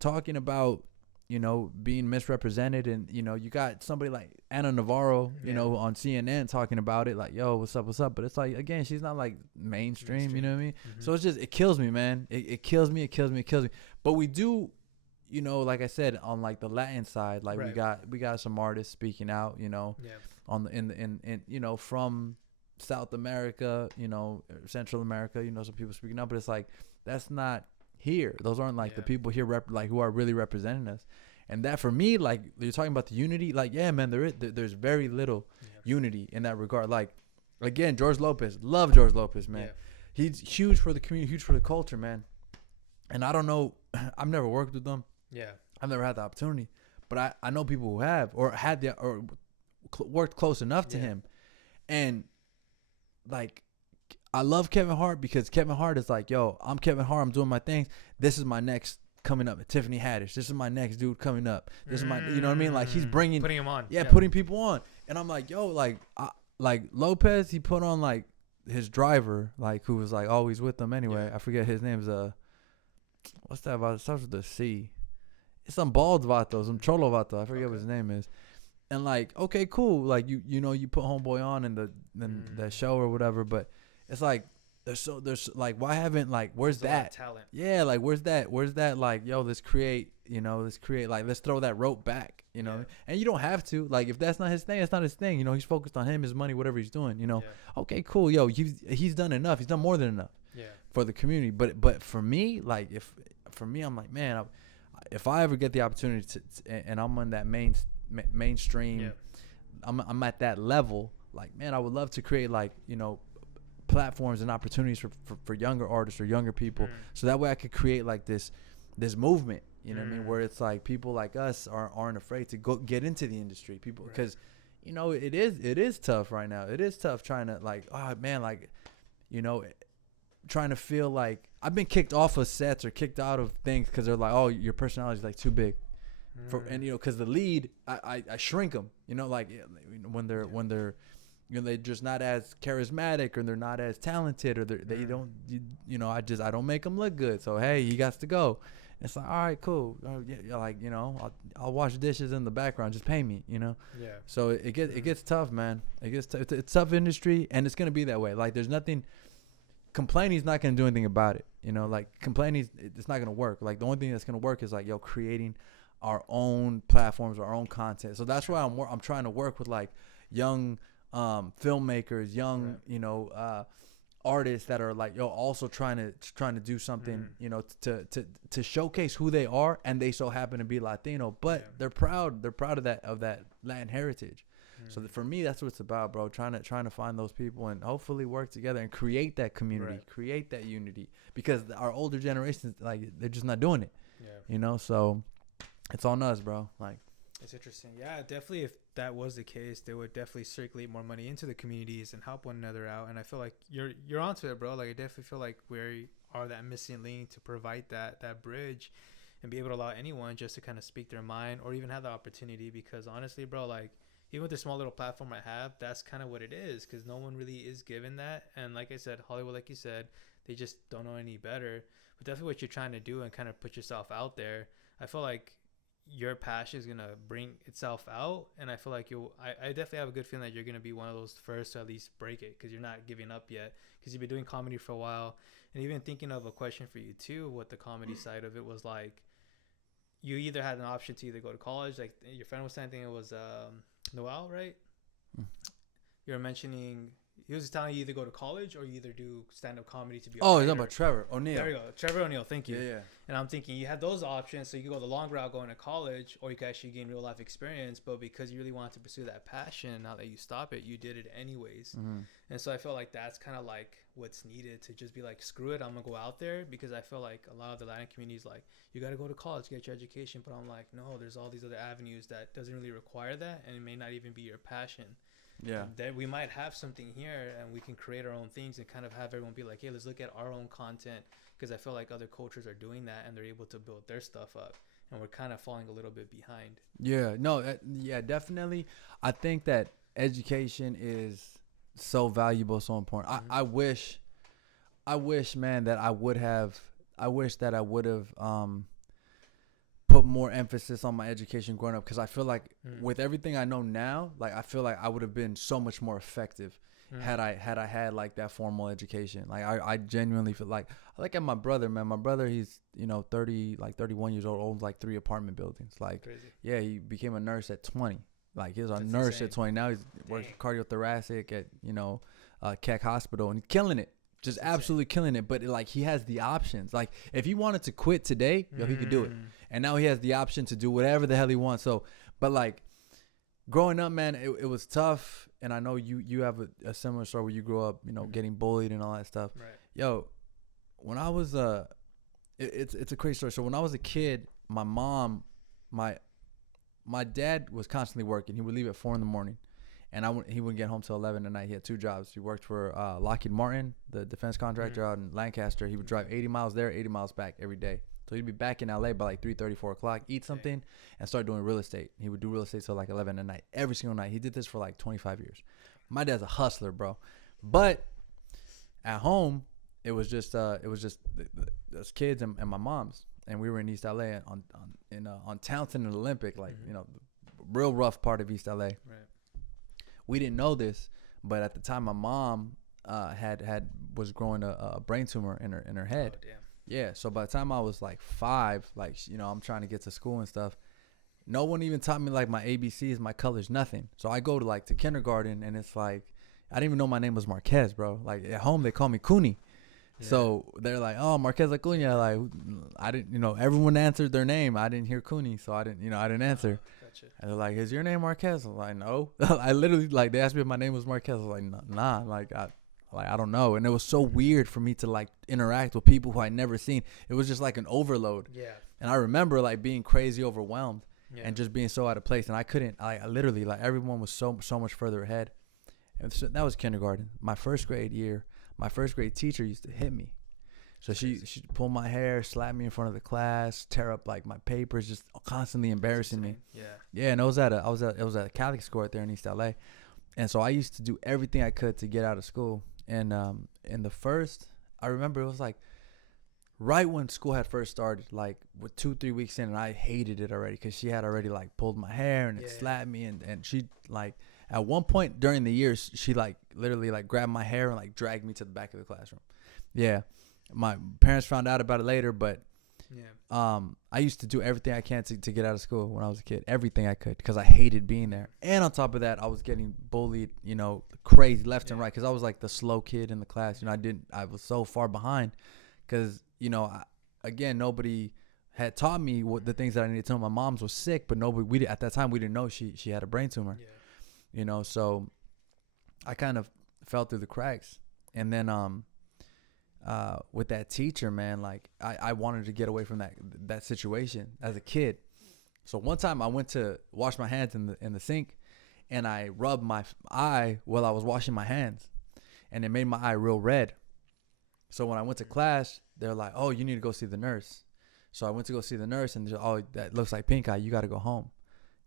talking about, you know, being misrepresented. And, you know, you got somebody like Ana Navarro, you know, on CNN talking about it, like, yo, what's up? But it's like, again, she's not like mainstream. You know what I mean? Mm-hmm. So it's just, it kills me, man. It kills me. But we do, you know, like I said, on like the Latin side, like we got some artists speaking out, you know, on the, in you know, from South America, you know, Central America, you know, some people speaking up, but it's like, that's not here. Those aren't like the people here like who are really representing us. And that for me, like you're talking about the unity, like, yeah, man, there's very little unity in that regard. Like, again, George Lopez, love George Lopez, man. He's huge for the community, huge for the culture, man. And I don't know, I've never worked with them. I've never had the opportunity, but I know people who have, or had the, or worked close enough to him. And like, I love Kevin Hart because Kevin Hart is like, yo, I'm Kevin Hart. I'm doing my things. This is my next coming up. Tiffany Haddish. This is my next dude coming up. This is my, you know what I mean? Like, he's putting him on. Yeah, putting people on. And I'm like, yo, like Lopez, he put on like his driver, like who was like always with them anyway. I forget his name's what's that about? It starts with the C. It's some bald vato, some cholo vato. I forget what his name is. And like, okay, cool. Like you know, you put Homeboy on in the show or whatever, but it's like there's like, why haven't, like, where's that talent? Yeah, like where's that like, yo, let's create, like, let's throw that rope back, you know. And you don't have to, like, if that's not his thing, it's not his thing, you know. He's focused on him, his money, whatever he's doing, you know. Okay, cool, yo, he's done enough. He's done more than enough for the community. But for me, like, I'm like, man, if I ever get the opportunity to and I'm on that mainstream, I'm at that level, like, man, I would love to create, like, you know, platforms and opportunities for younger artists or younger people, so that way I could create like this movement, you know what I mean, where it's like people like us aren't afraid to go get into the industry, people, because you know, it is tough right now. It is tough trying to, like, oh man, like, you know, trying to feel like I've been kicked off of sets or kicked out of things because they're like, oh, your personality is like too big. And you know, because the lead, I shrink them, you know, like when they're they're just not as charismatic, or they're not as talented, or they don't, I don't make them look good. So, hey, he got to go. It's like, all right, cool. Yeah, like, I'll wash dishes in the background. Just pay me, Yeah. So it gets tough, man. It's a tough industry, and it's gonna be that way. Like, there's nothing. Complaining's not gonna do anything about it. Like, complaining, it's not gonna work. Like, the only thing that's gonna work is like, creating our own platforms, our own content. So that's why I'm trying to work with like young filmmakers, young artists that are like also trying to do something to showcase who they are, and they so happen to be Latino, but they're proud of that Latin heritage. So for me, that's what it's about, bro. Trying to find those people and hopefully work together and create that community, create that unity, because our older generations, like, they're just not doing it. So it's on us, bro. Like, it's interesting. Yeah, definitely. If that was the case, they would definitely circulate more money into the communities and help one another out. And I feel like you're onto it, bro. Like, I definitely feel like we are that missing link to provide that bridge and be able to allow anyone just to kind of speak their mind or even have the opportunity. Because honestly, bro, like, even with the small little platform I have, that's kind of what it is, because no one really is given that. And like I said, Hollywood, like you said, they just don't know any better. But definitely what you're trying to do and kind of put yourself out there, I feel like your passion is going to bring itself out. And I feel like I definitely have a good feeling that you're going to be one of those first to at least break it, because you're not giving up yet, because you've been doing comedy for a while. And even thinking of a question for you too, what the comedy side of it was like, you either had an option to either go to college, like your friend was saying, I think it was Noel, right? You were mentioning, he was telling you either go to college or you either do stand-up comedy to be a writer. You're talking about Trevor O'Neill. There you go. Trevor O'Neill, thank you. Yeah. And I'm thinking you had those options, so you could go the long route going to college, or you could actually gain real life experience. But because you really wanted to pursue that passion, now that you stop it, you did it anyways. And so I feel like that's kind of like what's needed, to just be like, screw it, I'm gonna go out there. Because I feel like a lot of the Latin communities, like, you got to go to college, get your education. But I'm like, no, there's all these other avenues that doesn't really require that, and it may not even be your passion. Yeah. That we might have something here, and we can create our own things and kind of have everyone be like, hey, let's look at our own content. Because I feel like other cultures are doing that, and they're able to build their stuff up, and we're kind of falling a little bit behind. Yeah, no, definitely. I think that education is so valuable, so important. I wish, man, that I would have put more emphasis on my education growing up, because I feel like with everything I know now, like, I feel like I would have been so much more effective had I had like that formal education. Like, I genuinely feel like, I look at my brother, man. My brother, he's 31 years old, owns like 3 apartment buildings. Like, crazy. Yeah, he became a nurse at 20. Like, he was a nurse insane. At 20. Now he's working cardiothoracic at Keck Hospital, and he's killing it. Just absolutely killing it. But like, he has the options. Like, if he wanted to quit today, he could do it. And now he has the option to do whatever the hell he wants. So, but like, growing up, man, it was tough. And I know you have a similar story where you grew up, getting bullied and all that stuff. Right. Yo, when I was it's a crazy story. So when I was a kid, my mom, my dad was constantly working. He would leave at 4 a.m. and he wouldn't get home till 11 at night. He had 2 jobs. He worked for Lockheed Martin, the defense contractor out in Lancaster. He would drive 80 miles there, 80 miles back every day. So he'd be back in LA by like 3:30, 4 o'clock, eat something, and start doing real estate. He would do real estate till like 11 at night, every single night. He did this for like 25 years. My dad's a hustler, bro. But at home, it was just us kids and my mom's, and we were in East LA on Townsend and Olympic, like real rough part of East LA. Right. We didn't know this, but at the time, my mom was growing a brain tumor in her head. Oh, damn. Yeah, so by the time I was like 5, like, I'm trying to get to school and stuff, no one even taught me like my ABCs, my colors, nothing. So I go to kindergarten, and it's like, I didn't even know my name was Marquez, bro. Like, at home they call me Cooney. Yeah. So they're like, oh, Marquez Acuna. Like, I didn't, everyone answered their name. I didn't hear Cooney, so I didn't answer. Gotcha. And they're like, is your name Marquez? I was like, no. I literally, like, they asked me if my name was Marquez. I was like, nah, I don't know. And it was so weird for me to like interact with people who I'd never seen. It was just like an overload. Yeah. And I remember like being crazy overwhelmed and just being so out of place. And I couldn't, I literally, like, everyone was so much further ahead. And so that was kindergarten. My first grade teacher used to hit me. So she'd pull my hair, slap me in front of the class, tear up like my papers, just constantly embarrassing me. Yeah. Yeah. And it was at a Catholic school right there in East LA. And so I used to do everything I could to get out of school. And in the first, I remember it was like right when school had first started, like with 2-3 weeks in, and I hated it already because she had already like pulled my hair and it slapped me, and she like at one point during the year she like literally like grabbed my hair and like dragged me to the back of the classroom. Yeah, my parents found out about it later, but I used to do everything I can to get out of school when I was a kid, everything I could, because I hated being there. And on top of that, I was getting bullied, you know, crazy left and right, because I was like the slow kid in the class. You know, I was so far behind because, you know, again, nobody had taught me what the things that I needed to know. My mom's was sick, but at that time we didn't know she had a brain tumor. You know, so I kind of fell through the cracks. And then with that teacher, man, like I wanted to get away from that situation as a kid. So one time I went to wash my hands in the sink, and I rubbed my eye while I was washing my hands, and it made my eye real red. So when I went to class, they're like, "Oh, you need to go see the nurse." So I went to go see the nurse, and they're, "Oh, that looks like pink eye. You got to go home."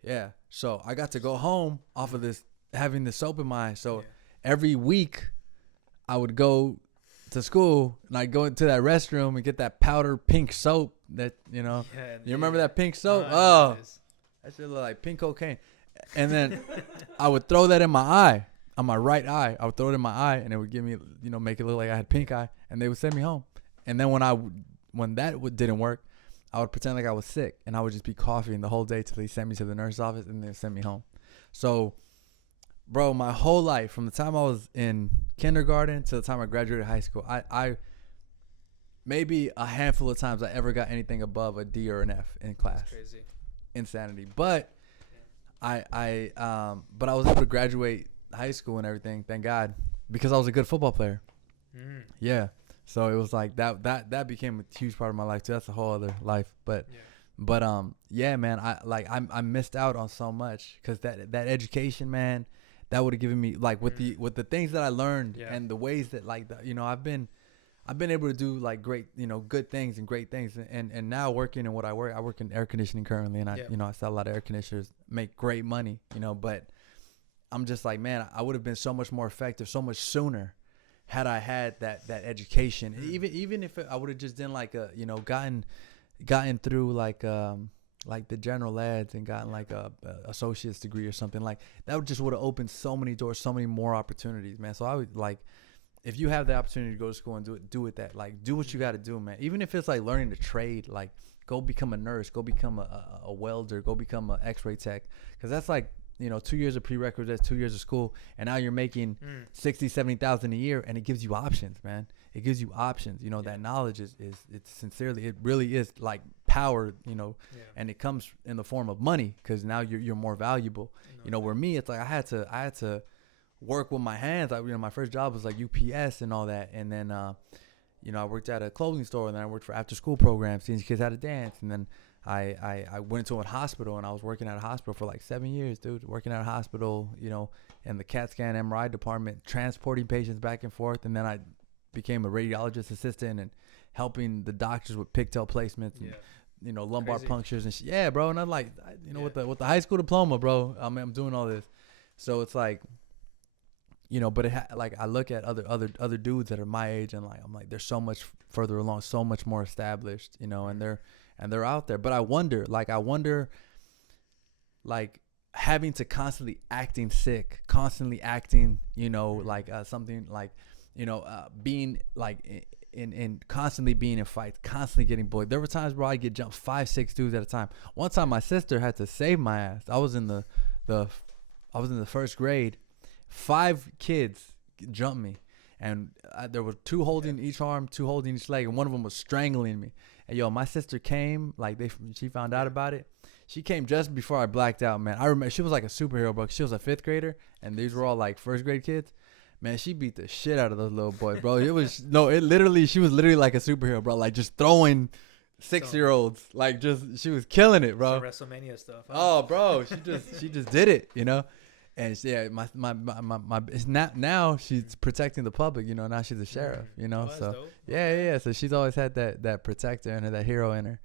Yeah. So I got to go home off of this, having the soap in my eye. So every week I would go to school and I'd go into that restroom and get that powder pink soap that, you know, you remember that pink soap? Oh, that shit look like pink cocaine. And then I would throw that in my eye, on my right eye. I would throw it in my eye, and it would give me, you know, make it look like I had pink eye, and they would send me home. And then when that didn't work, I would pretend like I was sick, and I would just be coughing the whole day till they sent me to the nurse's office, and they sent me home. So, bro, my whole life, from the time I was in kindergarten to the time I graduated high school, I maybe a handful of times I ever got anything above a D or an F in class. That's crazy. Insanity. But I was able to graduate high school and everything, thank God, because I was a good football player. Yeah. So it was like that became a huge part of my life too. That's a whole other life. But yeah, man, I missed out on so much because that education, man, that would have given me, like, with the things that I learned and the ways that, like, you know, I've been able to do, like, great, you know, good things and great things. And now working in what I work in air conditioning currently, and I you know, I sell a lot of air conditioners, make great money, you know, but I'm just like, man, I would have been so much more effective so much sooner had I had that education. Even if I would have just done like you know, gotten through like the general eds and gotten like a associate's degree or something, like that would have opened so many doors, so many more opportunities, man. So I would, like, if you have the opportunity to go to school and do it that, like, do what you got to do, man. Even if it's like learning to trade, like go become a nurse, go become a welder, go become an x-ray tech, because that's like, you know, 2 years of prerequisites, 2 years of school, and now you're making 60,000-70,000 a year, and it gives you options, man. It gives you options. You know, that knowledge is it really is like power, you know, and it comes in the form of money, because now you're more valuable. You know, where me, it's like I had to work with my hands. You know, my first job was like UPS and all that, and then you know, I worked at a clothing store, and then I worked for after school programs, teaching kids how to dance, and then I went to a hospital, and I was working at a hospital for like 7 years, dude. Working at a hospital, you know, in the CAT scan MRI department, transporting patients back and forth. And then I became a radiologist assistant and helping the doctors with pigtail placements and, you know, lumbar punctures and shit. Yeah, bro. And I'm like, you know, with the high school diploma, bro, I'm doing all this. So it's like, you know, but like I look at other dudes that are my age, and like I'm like, they're so much further along, so much more established, you know, and they're out there. But I wonder, like having to constantly acting sick, constantly acting, you know, like something like, you know, being like in constantly being in fights, constantly getting bullied. There were times where I'd get jumped 5-6 dudes at a time. One time my sister had to save my ass. I was in the first grade. 5 kids jumped me, and there were 2 holding each arm, 2 holding each leg, and one of them was strangling me. And yo, my sister came, like she found out about it. She came just before I blacked out, man. I remember she was like a superhero, bro. She was a 5th grader, and these were all like 1st grade kids. Man, she beat the shit out of those little boys, bro. She was literally like a superhero, bro. Like just throwing 6-year-olds, like she was killing it, bro. Some WrestleMania stuff. Huh? Oh, bro, she just did it, you know. And yeah, my it's not, now she's protecting the public, you know. Now she's a sheriff, you know. Oh, so dope. yeah. So she's always had that protector in her, that hero in her.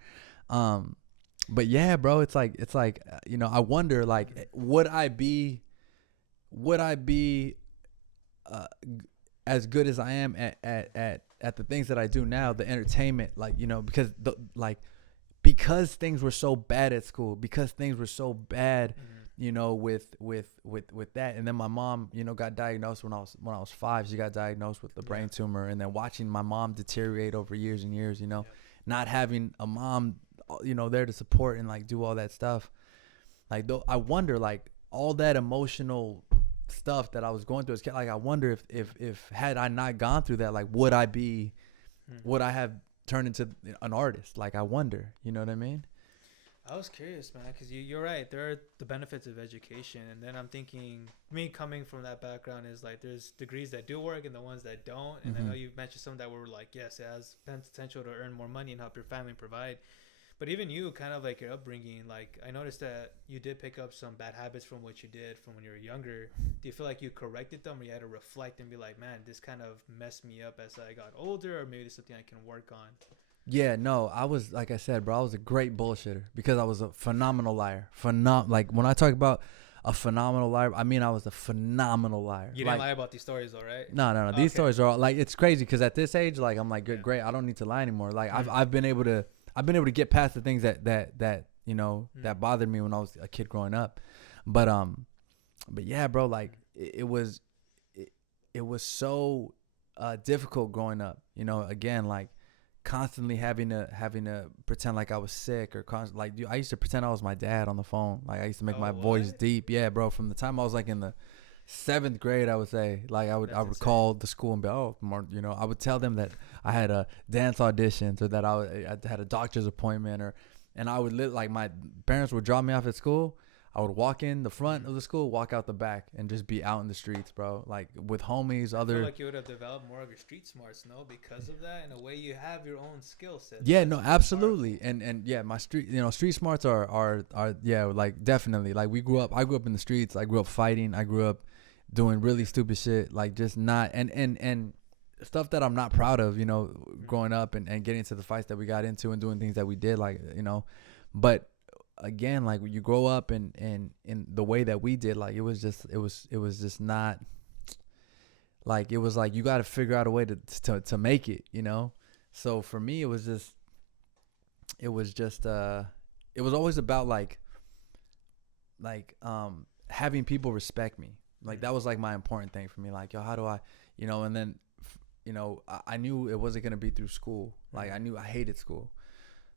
But yeah, bro, it's like you know, I wonder, like, would I be would I be as good as I am at the things that I do now, the entertainment, like, you know, because because things were so bad at school, because things were so bad, you know, with that. And then my mom, you know, got diagnosed when I was 5. She got diagnosed with a brain tumor, and then watching my mom deteriorate over years and years, you know, not having a mom, you know, there to support and like do all that stuff. Like, though, I wonder, like, all that emotional stuff that I was going through as a kid, like, I wonder if had I not gone through that, like, would I have turned into an artist? Like, I wonder, you know what I mean? I was curious, man, because you're right. There are the benefits of education, and then I'm thinking, me coming from that background is like there's degrees that do work and the ones that don't. And I know you mentioned some that were like, yes, it has potential to earn more money and help your family provide. But even you, kind of like your upbringing, like I noticed that you did pick up some bad habits from what you did from when you were younger. Do you feel like you corrected them, or you had to reflect and be like, man, this kind of messed me up as I got older, or maybe it's something I can work on? Yeah, no, I was, like I said, bro, I was a great bullshitter because I was a phenomenal liar. Like, when I talk about a phenomenal liar, I mean I was a phenomenal liar. You didn't lie about these stories, though, right? No. These stories are all, like, it's crazy because at this age, like, I'm like, great. I don't need to lie anymore. Like, I've been able to get past the things that you know that bothered me when I was a kid growing up. But yeah, bro, like it was so difficult growing up. You know, again, like, constantly having to pretend like I was sick, or like, dude, I used to pretend I was my dad on the phone. Like, I used to make my voice deep. Yeah, bro. From the time I was like in the 7th grade, I would say, like, I would call the school and be, you know, I would tell them that I had a dance auditions, or that I had a doctor's appointment, and I would like, my parents would drop me off at school. I would walk in the front of the school, walk out the back, and just be out in the streets, bro. Like, with homies, I feel like you would have developed more of your street smarts, no? Because of that, in a way, you have your own skill set. Yeah, no, absolutely. And yeah, my street smarts are yeah, like, definitely. Like, I grew up in the streets. I grew up fighting. I grew up doing really stupid shit, like, just not and stuff that I'm not proud of, you know, growing up and getting into the fights that we got into and doing things that we did, like, you know. But again, like, when you grow up and in the way that we did, like, it was just not, like, it was like, you got to figure out a way to make it, you know. So for me, it was always about like having people respect me. Like, that was like my important thing for me. Like, yo, how do I, you know? And then, you know, I knew it wasn't gonna be through school. Like, I knew I hated school.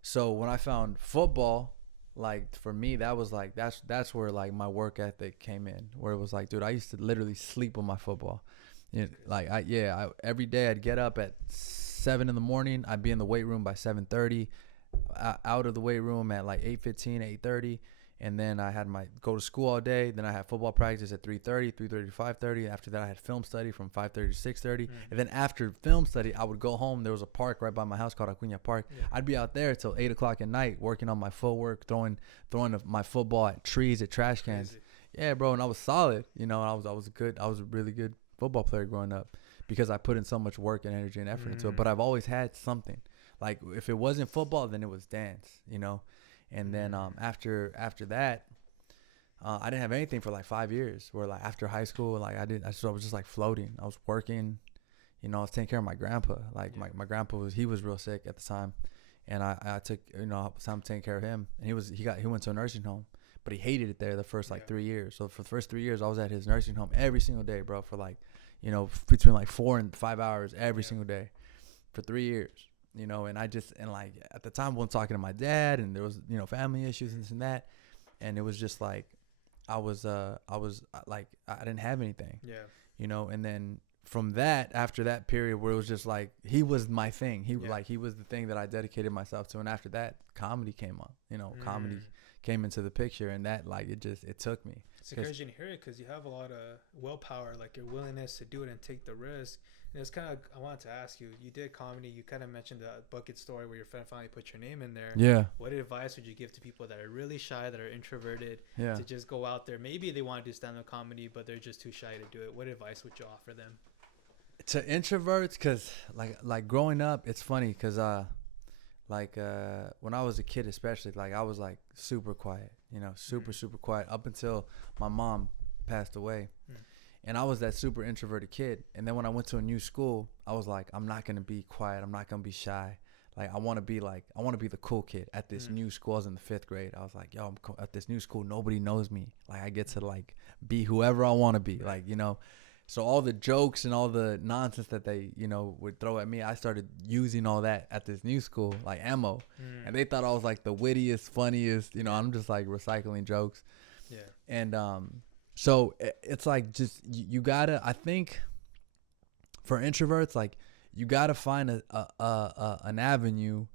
So when I found football, like, for me, that was like, that's where, like, my work ethic came in. Where it was like, dude, I used to literally sleep on my football. You know, like, every day I'd get up at 7 in the morning. I'd be in the weight room by 7:30. Out of the weight room at like 8:15, 8:30. And then I had go to school all day. Then I had football practice at 3:30 to 5:30. After that, I had film study from 5:30 to 6:30. And then after film study, I would go home. There was a park right by my house called Acuña Park. I'd be out there till 8 o'clock at night working on my footwork, throwing my football at trees, at trash cans. Crazy. Yeah, bro. And I was solid. You know, I was a really good football player growing up because I put in so much work and energy and effort into it. But I've always had something. Like, if it wasn't football, then it was dance, you know. And then after that, I didn't have anything for like 5 years. Where, like, after high school, like, I was just like floating. I was working, you know. I was taking care of my grandpa. Like, my grandpa he was real sick at the time, and I took, you know, time taking care of him. And he went to a nursing home, but he hated it there the first 3 years. So for the first 3 years, I was at his nursing home every single day, bro. For like, you know, between like 4 and 5 hours every single day for 3 years. You know, and like, at the time, I wasn't talking to my dad, and there was, you know, family issues and this and that, and it was just like, I was like, I didn't have anything, you know. And then from that, after that period where it was just like, he was my thing, he was the thing that I dedicated myself to. And after that, comedy came up, you know. Comedy came into the picture, and that, like, it took me. It's encouraging to hear it because you have a lot of willpower, like your willingness to do it and take the risk. And it's kind of, I wanted to ask you, you did comedy. You kind of mentioned the bucket story where your friend finally put your name in there. Yeah. What advice would you give to people that are really shy, that are introverted, to just go out there? Maybe they want to do stand-up comedy, but they're just too shy to do it. What advice would you offer them? To introverts, because like growing up, it's funny because when I was a kid, especially, like, I was like super quiet, you know, super quiet up until my mom passed away. Mm. And I was that super introverted kid. And then when I went to a new school, I was like, I'm not going to be quiet. I'm not going to be shy. Like, I want to be the cool kid at this new school. I was in the 5th grade. I was like, yo, at this new school, nobody knows me. Like, I get to, like, be whoever I want to be. Like, you know, so all the jokes and all the nonsense that they, you know, would throw at me, I started using all that at this new school, like ammo. And they thought I was, like, the wittiest, funniest. You know, I'm just, like, recycling jokes. Yeah. And so it's, like, just you got to, I think, for introverts, like, you gotta find an avenue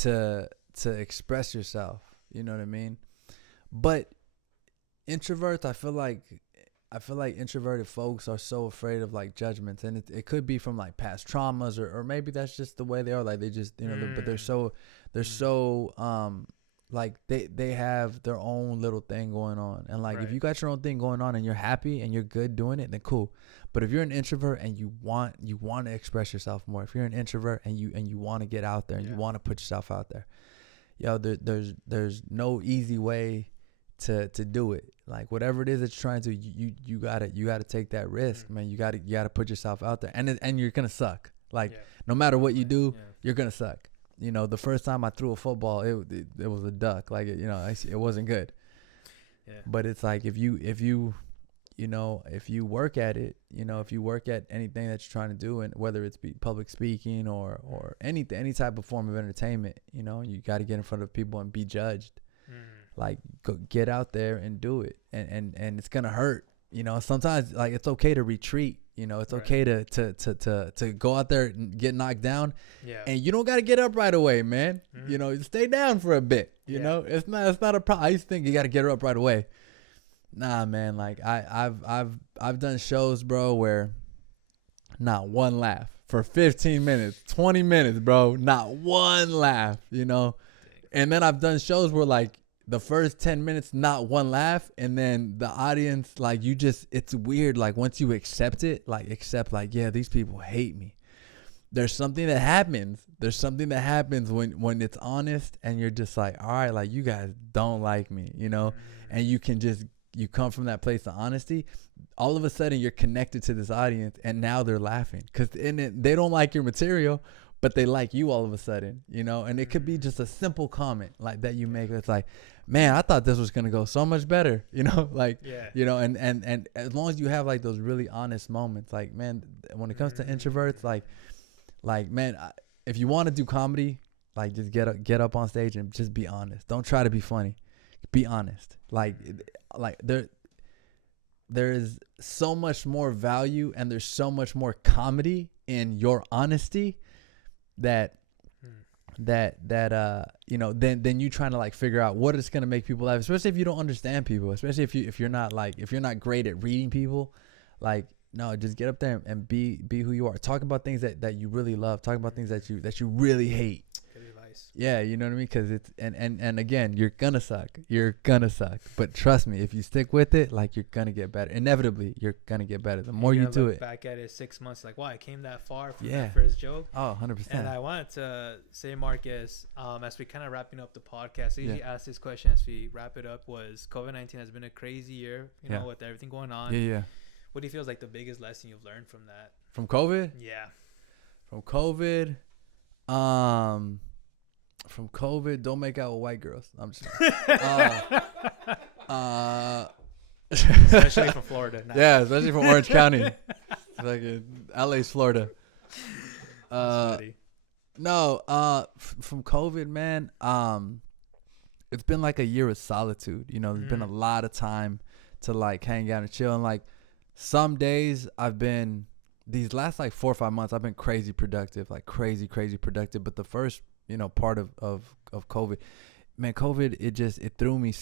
to express yourself. You know what I mean? But introverts, I feel like introverted folks are so afraid of like judgments, and it could be from like past traumas, or maybe that's just the way they are. Like they just, you know, but they're so like they have their own little thing going on, and like if you got your own thing going on and you're happy and you're good doing it, then cool. But if you're an introvert and you want to express yourself more, if you're an introvert and you want to get out there and you want to put yourself out there, yo, there's no easy way to do it. Like whatever it is that you're trying to, you gotta take that risk, man. You gotta put yourself out there, and you're gonna suck. Like no matter what you do, you're gonna suck. You know, the first time I threw a football, it was a duck. Like you know, it wasn't good. Yeah. But it's like if you work at it, you know, if you work at anything that you're trying to do, and whether it's public speaking or any type of form of entertainment, you know, you got to get in front of people and be judged. Like go get out there and do it, and it's gonna hurt. You know, sometimes like it's okay to retreat. You know, it's okay to go out there and get knocked down. Yeah. And you don't got to get up right away, man. You know, stay down for a bit. You know, it's not a problem. I used to think you got to get up right away. Nah, man. Like I've done shows, bro, where not one laugh for 15 minutes, 20 minutes, bro. Not one laugh, you know. And then I've done shows where like the first 10 minutes, not one laugh. And then the audience, like it's weird. Like once you accept it, yeah, these people hate me. There's something that happens. When it's honest and you're just like, all right, like you guys don't like me, you know, and you come from that place of honesty. All of a sudden you're connected to this audience and now they're laughing because they don't like your material, but they like you all of a sudden, you know. And it could be just a simple comment like that you make. It's like, man, I thought this was going to go so much better, you know, like, you know, and as long as you have like those really honest moments, like, man, when it comes to introverts, like, man, if you want to do comedy, like just get up on stage and just be honest. Don't try to be funny. Be honest. Like there is so much more value and there's so much more comedy in your honesty that you know, then you trying to like figure out what is going to make people laugh, especially if you don't understand people, especially if you're not great at reading people. Like, no, just get up there and be who you are. Talk about things that you really love. Talk about things that you really hate. Yeah, you know what I mean? Because it's and again, you're gonna suck. But trust me, if you stick with it, like you're gonna get better. Inevitably, you're gonna get better. The more you do it. Back at it 6 months, like, wow, I came that far from that first joke. Oh, 100%. And I wanted to say, Marquez, as we kind of wrapping up the podcast, I usually ask this question as we wrap it up. Was COVID-19 has been a crazy year, you know, with everything going on. Yeah. What do you feel is like the biggest lesson you've learned from that? From COVID? Yeah. From COVID, don't make out with white girls. I'm just especially from Florida. Yeah, especially from Orange County. Like LA's Florida. No, from COVID, man. It's been like a year of solitude. You know, there's been a lot of time to like hang out and chill. And like some days these last like 4 or 5 months, I've been crazy productive, like crazy productive. But the first, you know, part of COVID, man, COVID, it threw me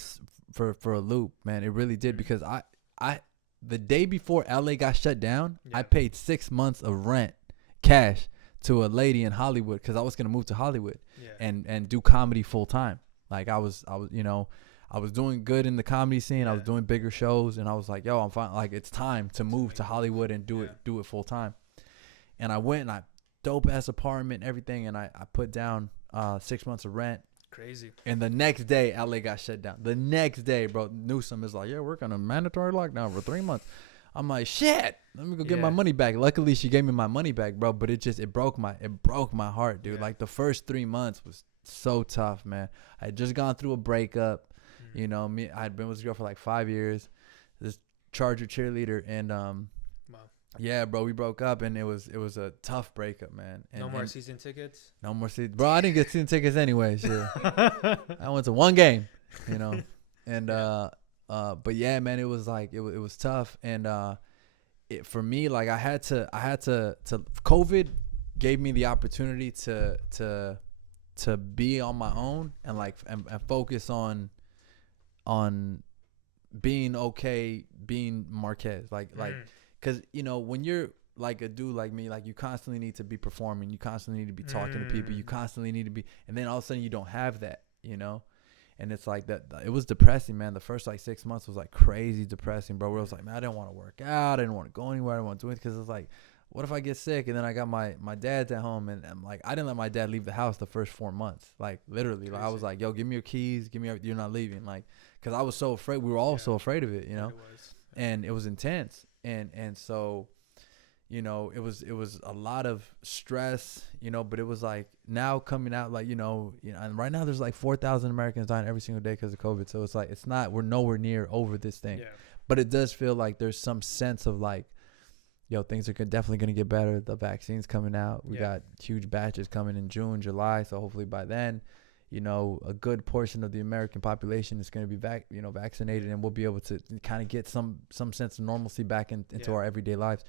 for a loop, man. It really did, because I the day before LA got shut down, I paid 6 months of rent cash to a lady in Hollywood, because I was gonna move to Hollywood and do comedy full time. Like I was, you know, I was doing good in the comedy scene. I was doing bigger shows, and I was like, yo, I'm fine. Like it's time to move to Hollywood and do it full time. And I went and I dope ass apartment and everything, and I put down 6 months of rent, Crazy. And the next day, LA got shut down. The next day, bro, Newsom is like, yeah, we're going to mandatory lockdown for 3 months. I'm like, shit, let me go get my money back. Luckily, she gave me my money back, bro. But it broke my heart, dude. Like the first 3 months was so tough, man. I had just gone through a breakup. You know, I had been with this girl for like 5 years. This Charger cheerleader, and yeah, bro, we broke up, and it was a tough breakup, man. And, no more season tickets. No more season, bro. I didn't get season tickets anyway. Shit. I went to one game, you know, and but yeah, man, it was like it was tough, and for me, like I had to COVID gave me the opportunity to be on my own and like and focus on being okay, being Marquez, like because you know when you're like a dude like me, like you constantly need to be performing, you constantly need to be talking to people, you constantly need to be, and then all of a sudden you don't have that, you know. And it's like that. It was depressing, man. The first like 6 months was like crazy depressing, bro. Where I was like, man, I didn't want to work out. I didn't want to go anywhere. I didn't want to do it because it's like, what if I get sick? And then I got my dad's at home, and I'm like, I didn't let my dad leave the house the first 4 months. Like literally, like, I was like, yo, give me your keys. You're not leaving. Like, because I was so afraid. We were all so afraid of it, you know. It was. And it was intense. And so, you know, it was a lot of stress, you know, but it was like now coming out, like, you know, and right now there's like 4,000 Americans dying every single day because of COVID. So it's like, we're nowhere near over this thing, but it does feel like there's some sense of like, yo, things are definitely going to get better. The vaccine's coming out. We got huge batches coming in June, July. So hopefully by then, you know, a good portion of the American population is going to be vaccinated, and we'll be able to kind of get some sense of normalcy back into our everyday lives.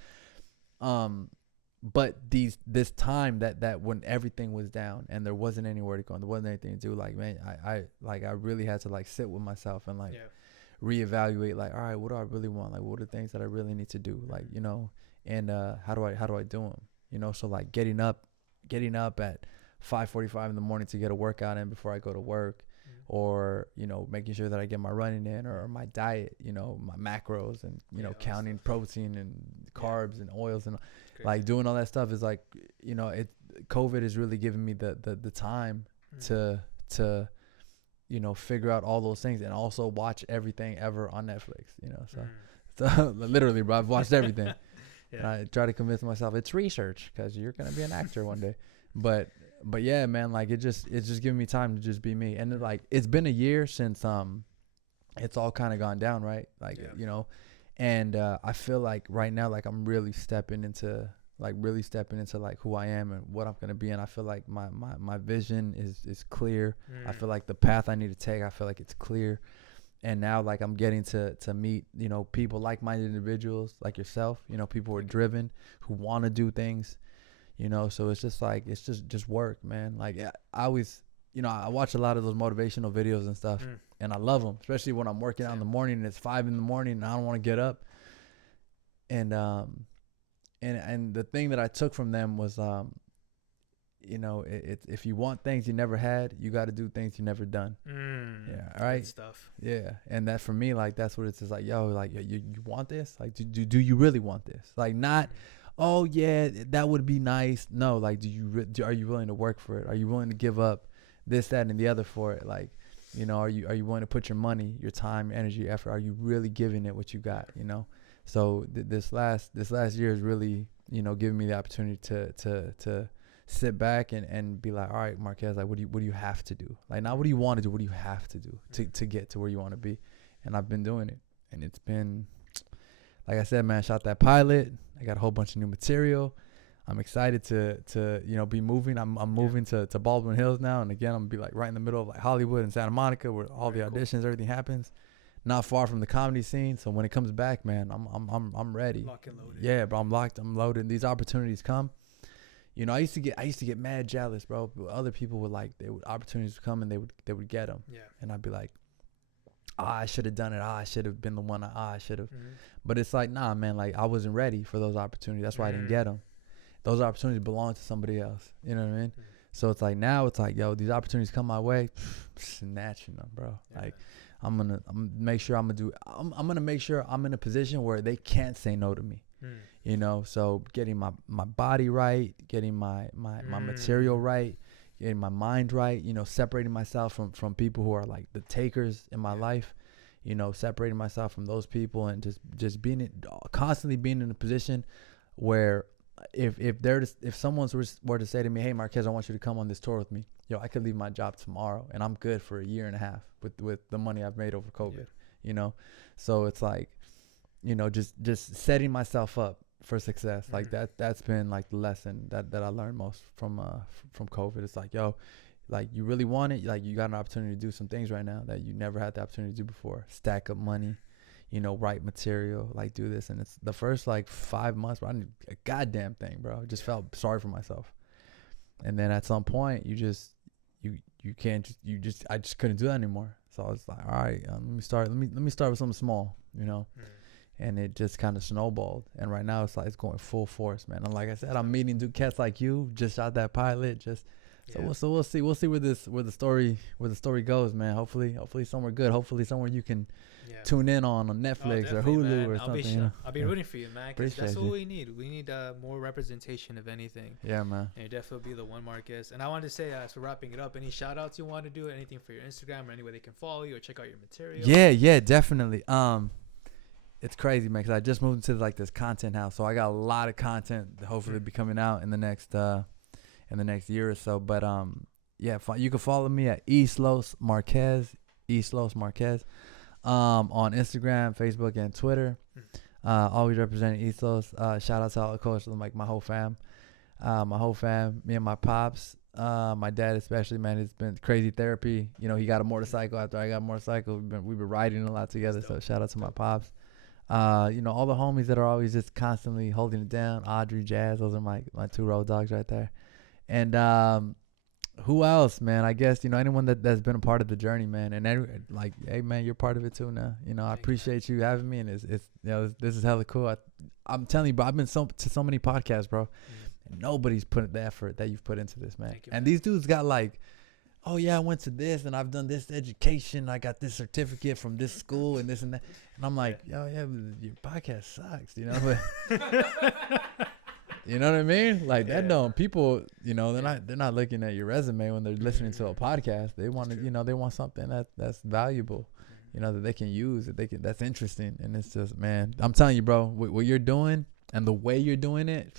But this time that when everything was down and there wasn't anywhere to go and there wasn't anything to do, like, man, I really had to like sit with myself and like reevaluate, like, all right, what do I really want? Like, what are the things that I really need to do? Like, you know, and how do I do them? You know, so like getting up at 5:45 in the morning to get a workout in before I go to work, or, you know, making sure that I get my running in, or my diet, you know, my macros, and, you know, counting protein and carbs and oils, and like doing all that stuff is like, you know, COVID has really given me the time to, you know, figure out all those things, and also watch everything ever on Netflix, you know, so literally, bro, I've watched everything. And I try to convince myself it's research because you're going to be an actor one day. But yeah, man, like it's just giving me time to just be me. And like, it's been a year since it's all kind of gone down, right? Like, you know, and I feel like right now, like I'm really stepping into like who I am and what I'm going to be. And I feel like my vision is clear. I feel like the path I need to take, I feel like it's clear. And now, like, I'm getting to meet, you know, people, like-minded individuals like yourself, you know, people who are driven, who want to do things, you know. So it's just like, it's just work, man. Like, I always, you know, I watch a lot of those motivational videos and stuff, and I love them, especially when I'm working out in the morning and it's 5 a.m. and I don't want to get up. And the thing that I took from them was, you know, if you want things you never had, you got to do things you never done. Yeah, right. Good stuff. Yeah, and that for me, like, that's what it's just like, yo, like, you want this? Like, do you really want this? Like, not, oh yeah, that would be nice. No, like, are you willing to work for it? Are you willing to give up this, that, and the other for it? Like, you know, are you willing to put your money, your time, your energy, effort? Are you really giving it what you got? You know. So this last year is really, you know, giving me the opportunity to sit back and be like, all right, Marquez, like, what do you have to do? Like, not what do you want to do, what do you have to do to get to where you want to be? And I've been doing it, and it's been, like I said, man, I shot that pilot. I got a whole bunch of new material. I'm excited to you know, be moving. I'm moving to Baldwin Hills now, and again, I'm gonna be like right in the middle of like Hollywood and Santa Monica, where all the auditions, everything happens. Not far from the comedy scene, so when it comes back, man, I'm ready. Lock and loaded. Yeah, bro, I'm locked. I'm loaded. These opportunities come. You know, I used to get mad jealous, bro. Other people would opportunities would come and they would get them. Yeah. And I'd be like, I should have done it. I should have been the one. I should have. But it's like, nah, man. Like, I wasn't ready for those opportunities. That's why I didn't get them. Those opportunities belong to somebody else. You know what I mean? So it's like, now it's like, yo, these opportunities come my way, snatching them, bro. Yeah. Like, I'm gonna make sure I'm gonna make sure I'm in a position where they can't say no to me. You know, so getting my body right, getting my material right, getting my mind right, you know, separating myself from people who are like the takers in my life, you know, separating myself from those people, and just constantly being in a position where if someone were to say to me, hey Marquez, I want you to come on this tour with me, yo, I could leave my job tomorrow and I'm good for a year and a half with the money I've made over COVID, you know. So it's like, you know, just setting myself up for success. Like that's been like the lesson that I learned most from COVID. It's like, yo, like you really want it, like you got an opportunity to do some things right now that you never had the opportunity to do before. Stack up money, you know, write material, like do this. And it's the first like 5 months, bro, I didn't do a goddamn thing, bro. I just felt sorry for myself. And then at some point you I just couldn't do that anymore. So I was like, all right, let me start with something small, you know. And it just kind of snowballed, and right now it's like it's going full force, man. And like I said, I'm meeting cats like you, just shot that pilot, so we'll see where the story goes, man. Hopefully somewhere good, hopefully somewhere you can tune in on Netflix or Hulu, man, or something. I'll be rooting for you, man, because that's what we need. We need more representation of anything. Yeah, man. And you definitely be the one, Marquez. And I wanted to say, as we're wrapping it up, any shout outs you want to do, anything for your Instagram or any way they can follow you or check out your material? Yeah, definitely. It's crazy, man, because I just moved into like this content house, so I got a lot of content to hopefully be coming out in the next year or so. But you can follow me at Islos Marquez, on Instagram, Facebook, and Twitter. Always representing Islos. Shout out to all, of course, like my whole fam, me and my pops. My dad especially, man, it's been crazy therapy. You know, he got a motorcycle after I got a motorcycle. We've been riding a lot together. So shout out to my pops. You know, all the homies that are always just constantly holding it down. Audrey, Jazz, those are my two road dogs right there. And who else, man? I guess, you know, anyone that's been a part of the journey, man. And like, hey, man, you're part of it too now. You know, I appreciate you having me, and it's you know, this is hella cool. I'm telling you, bro, I've been to so many podcasts, bro. And nobody's put the effort that you've put into this, man. And these dudes got like, oh yeah, I went to this and I've done this education. I got this certificate from this school and this and that. And I'm like, yo, yeah, but your podcast sucks, you know. But you know what I mean? Like that don't people, you know, they're not looking at your resume when they're listening to a podcast. They want to, you know, they want something that's valuable, you know, that they can use, that's interesting. And it's just, man, I'm telling you, bro, what you're doing and the way you're doing it,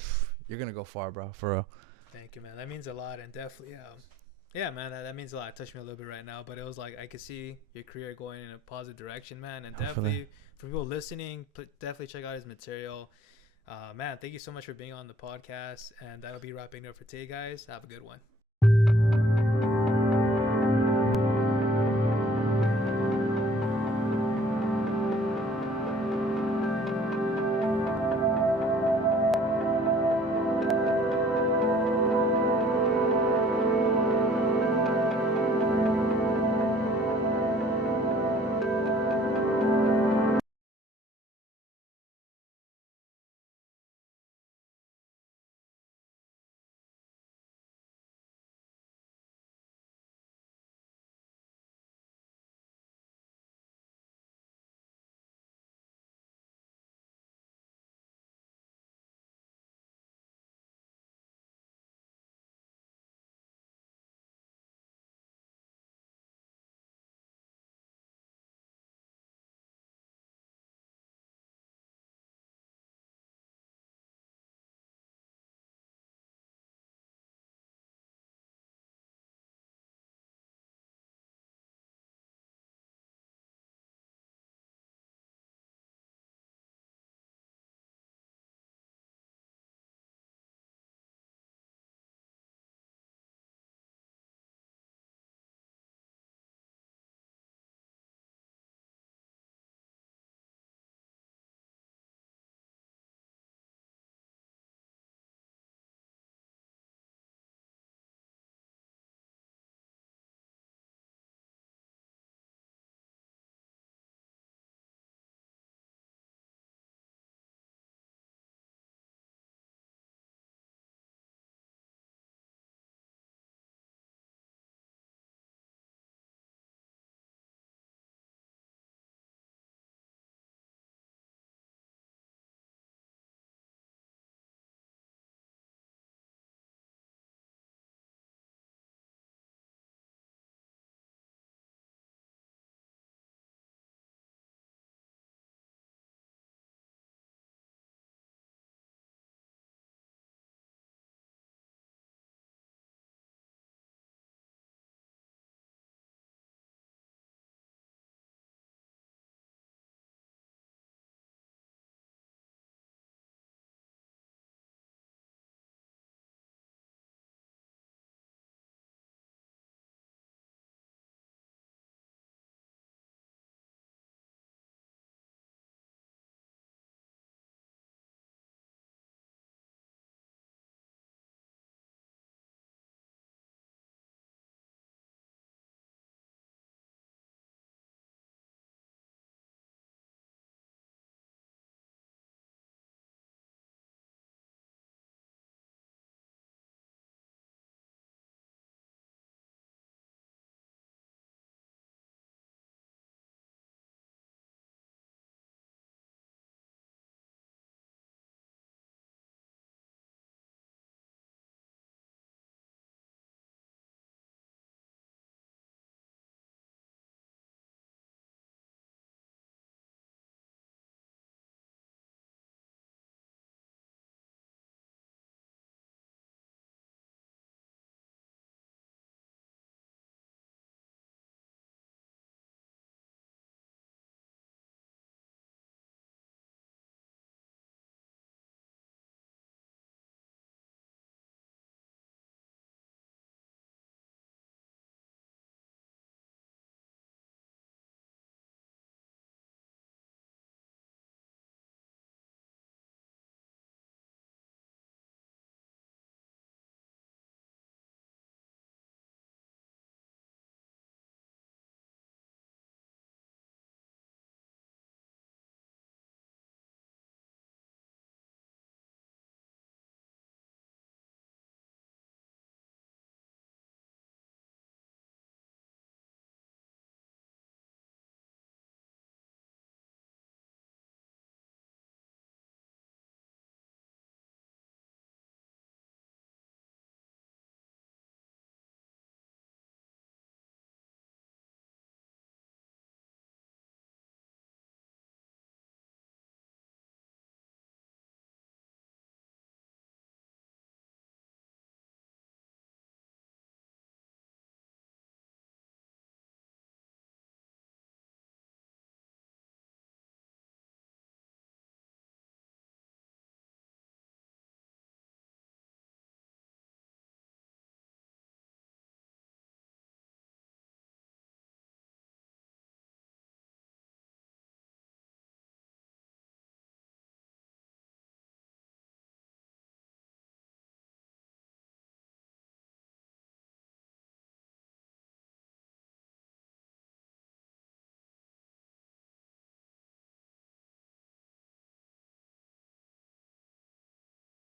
you're gonna go far, bro, for real. Thank you, man. That means a lot, and definitely, yeah, man, that means a lot. It touched me a little bit right now, but it was like I could see your career going in a positive direction, man. And definitely, for people listening, definitely check out his material. Man, thank you so much for being on the podcast, and that'll be wrapping it up for today, guys. Have a good one.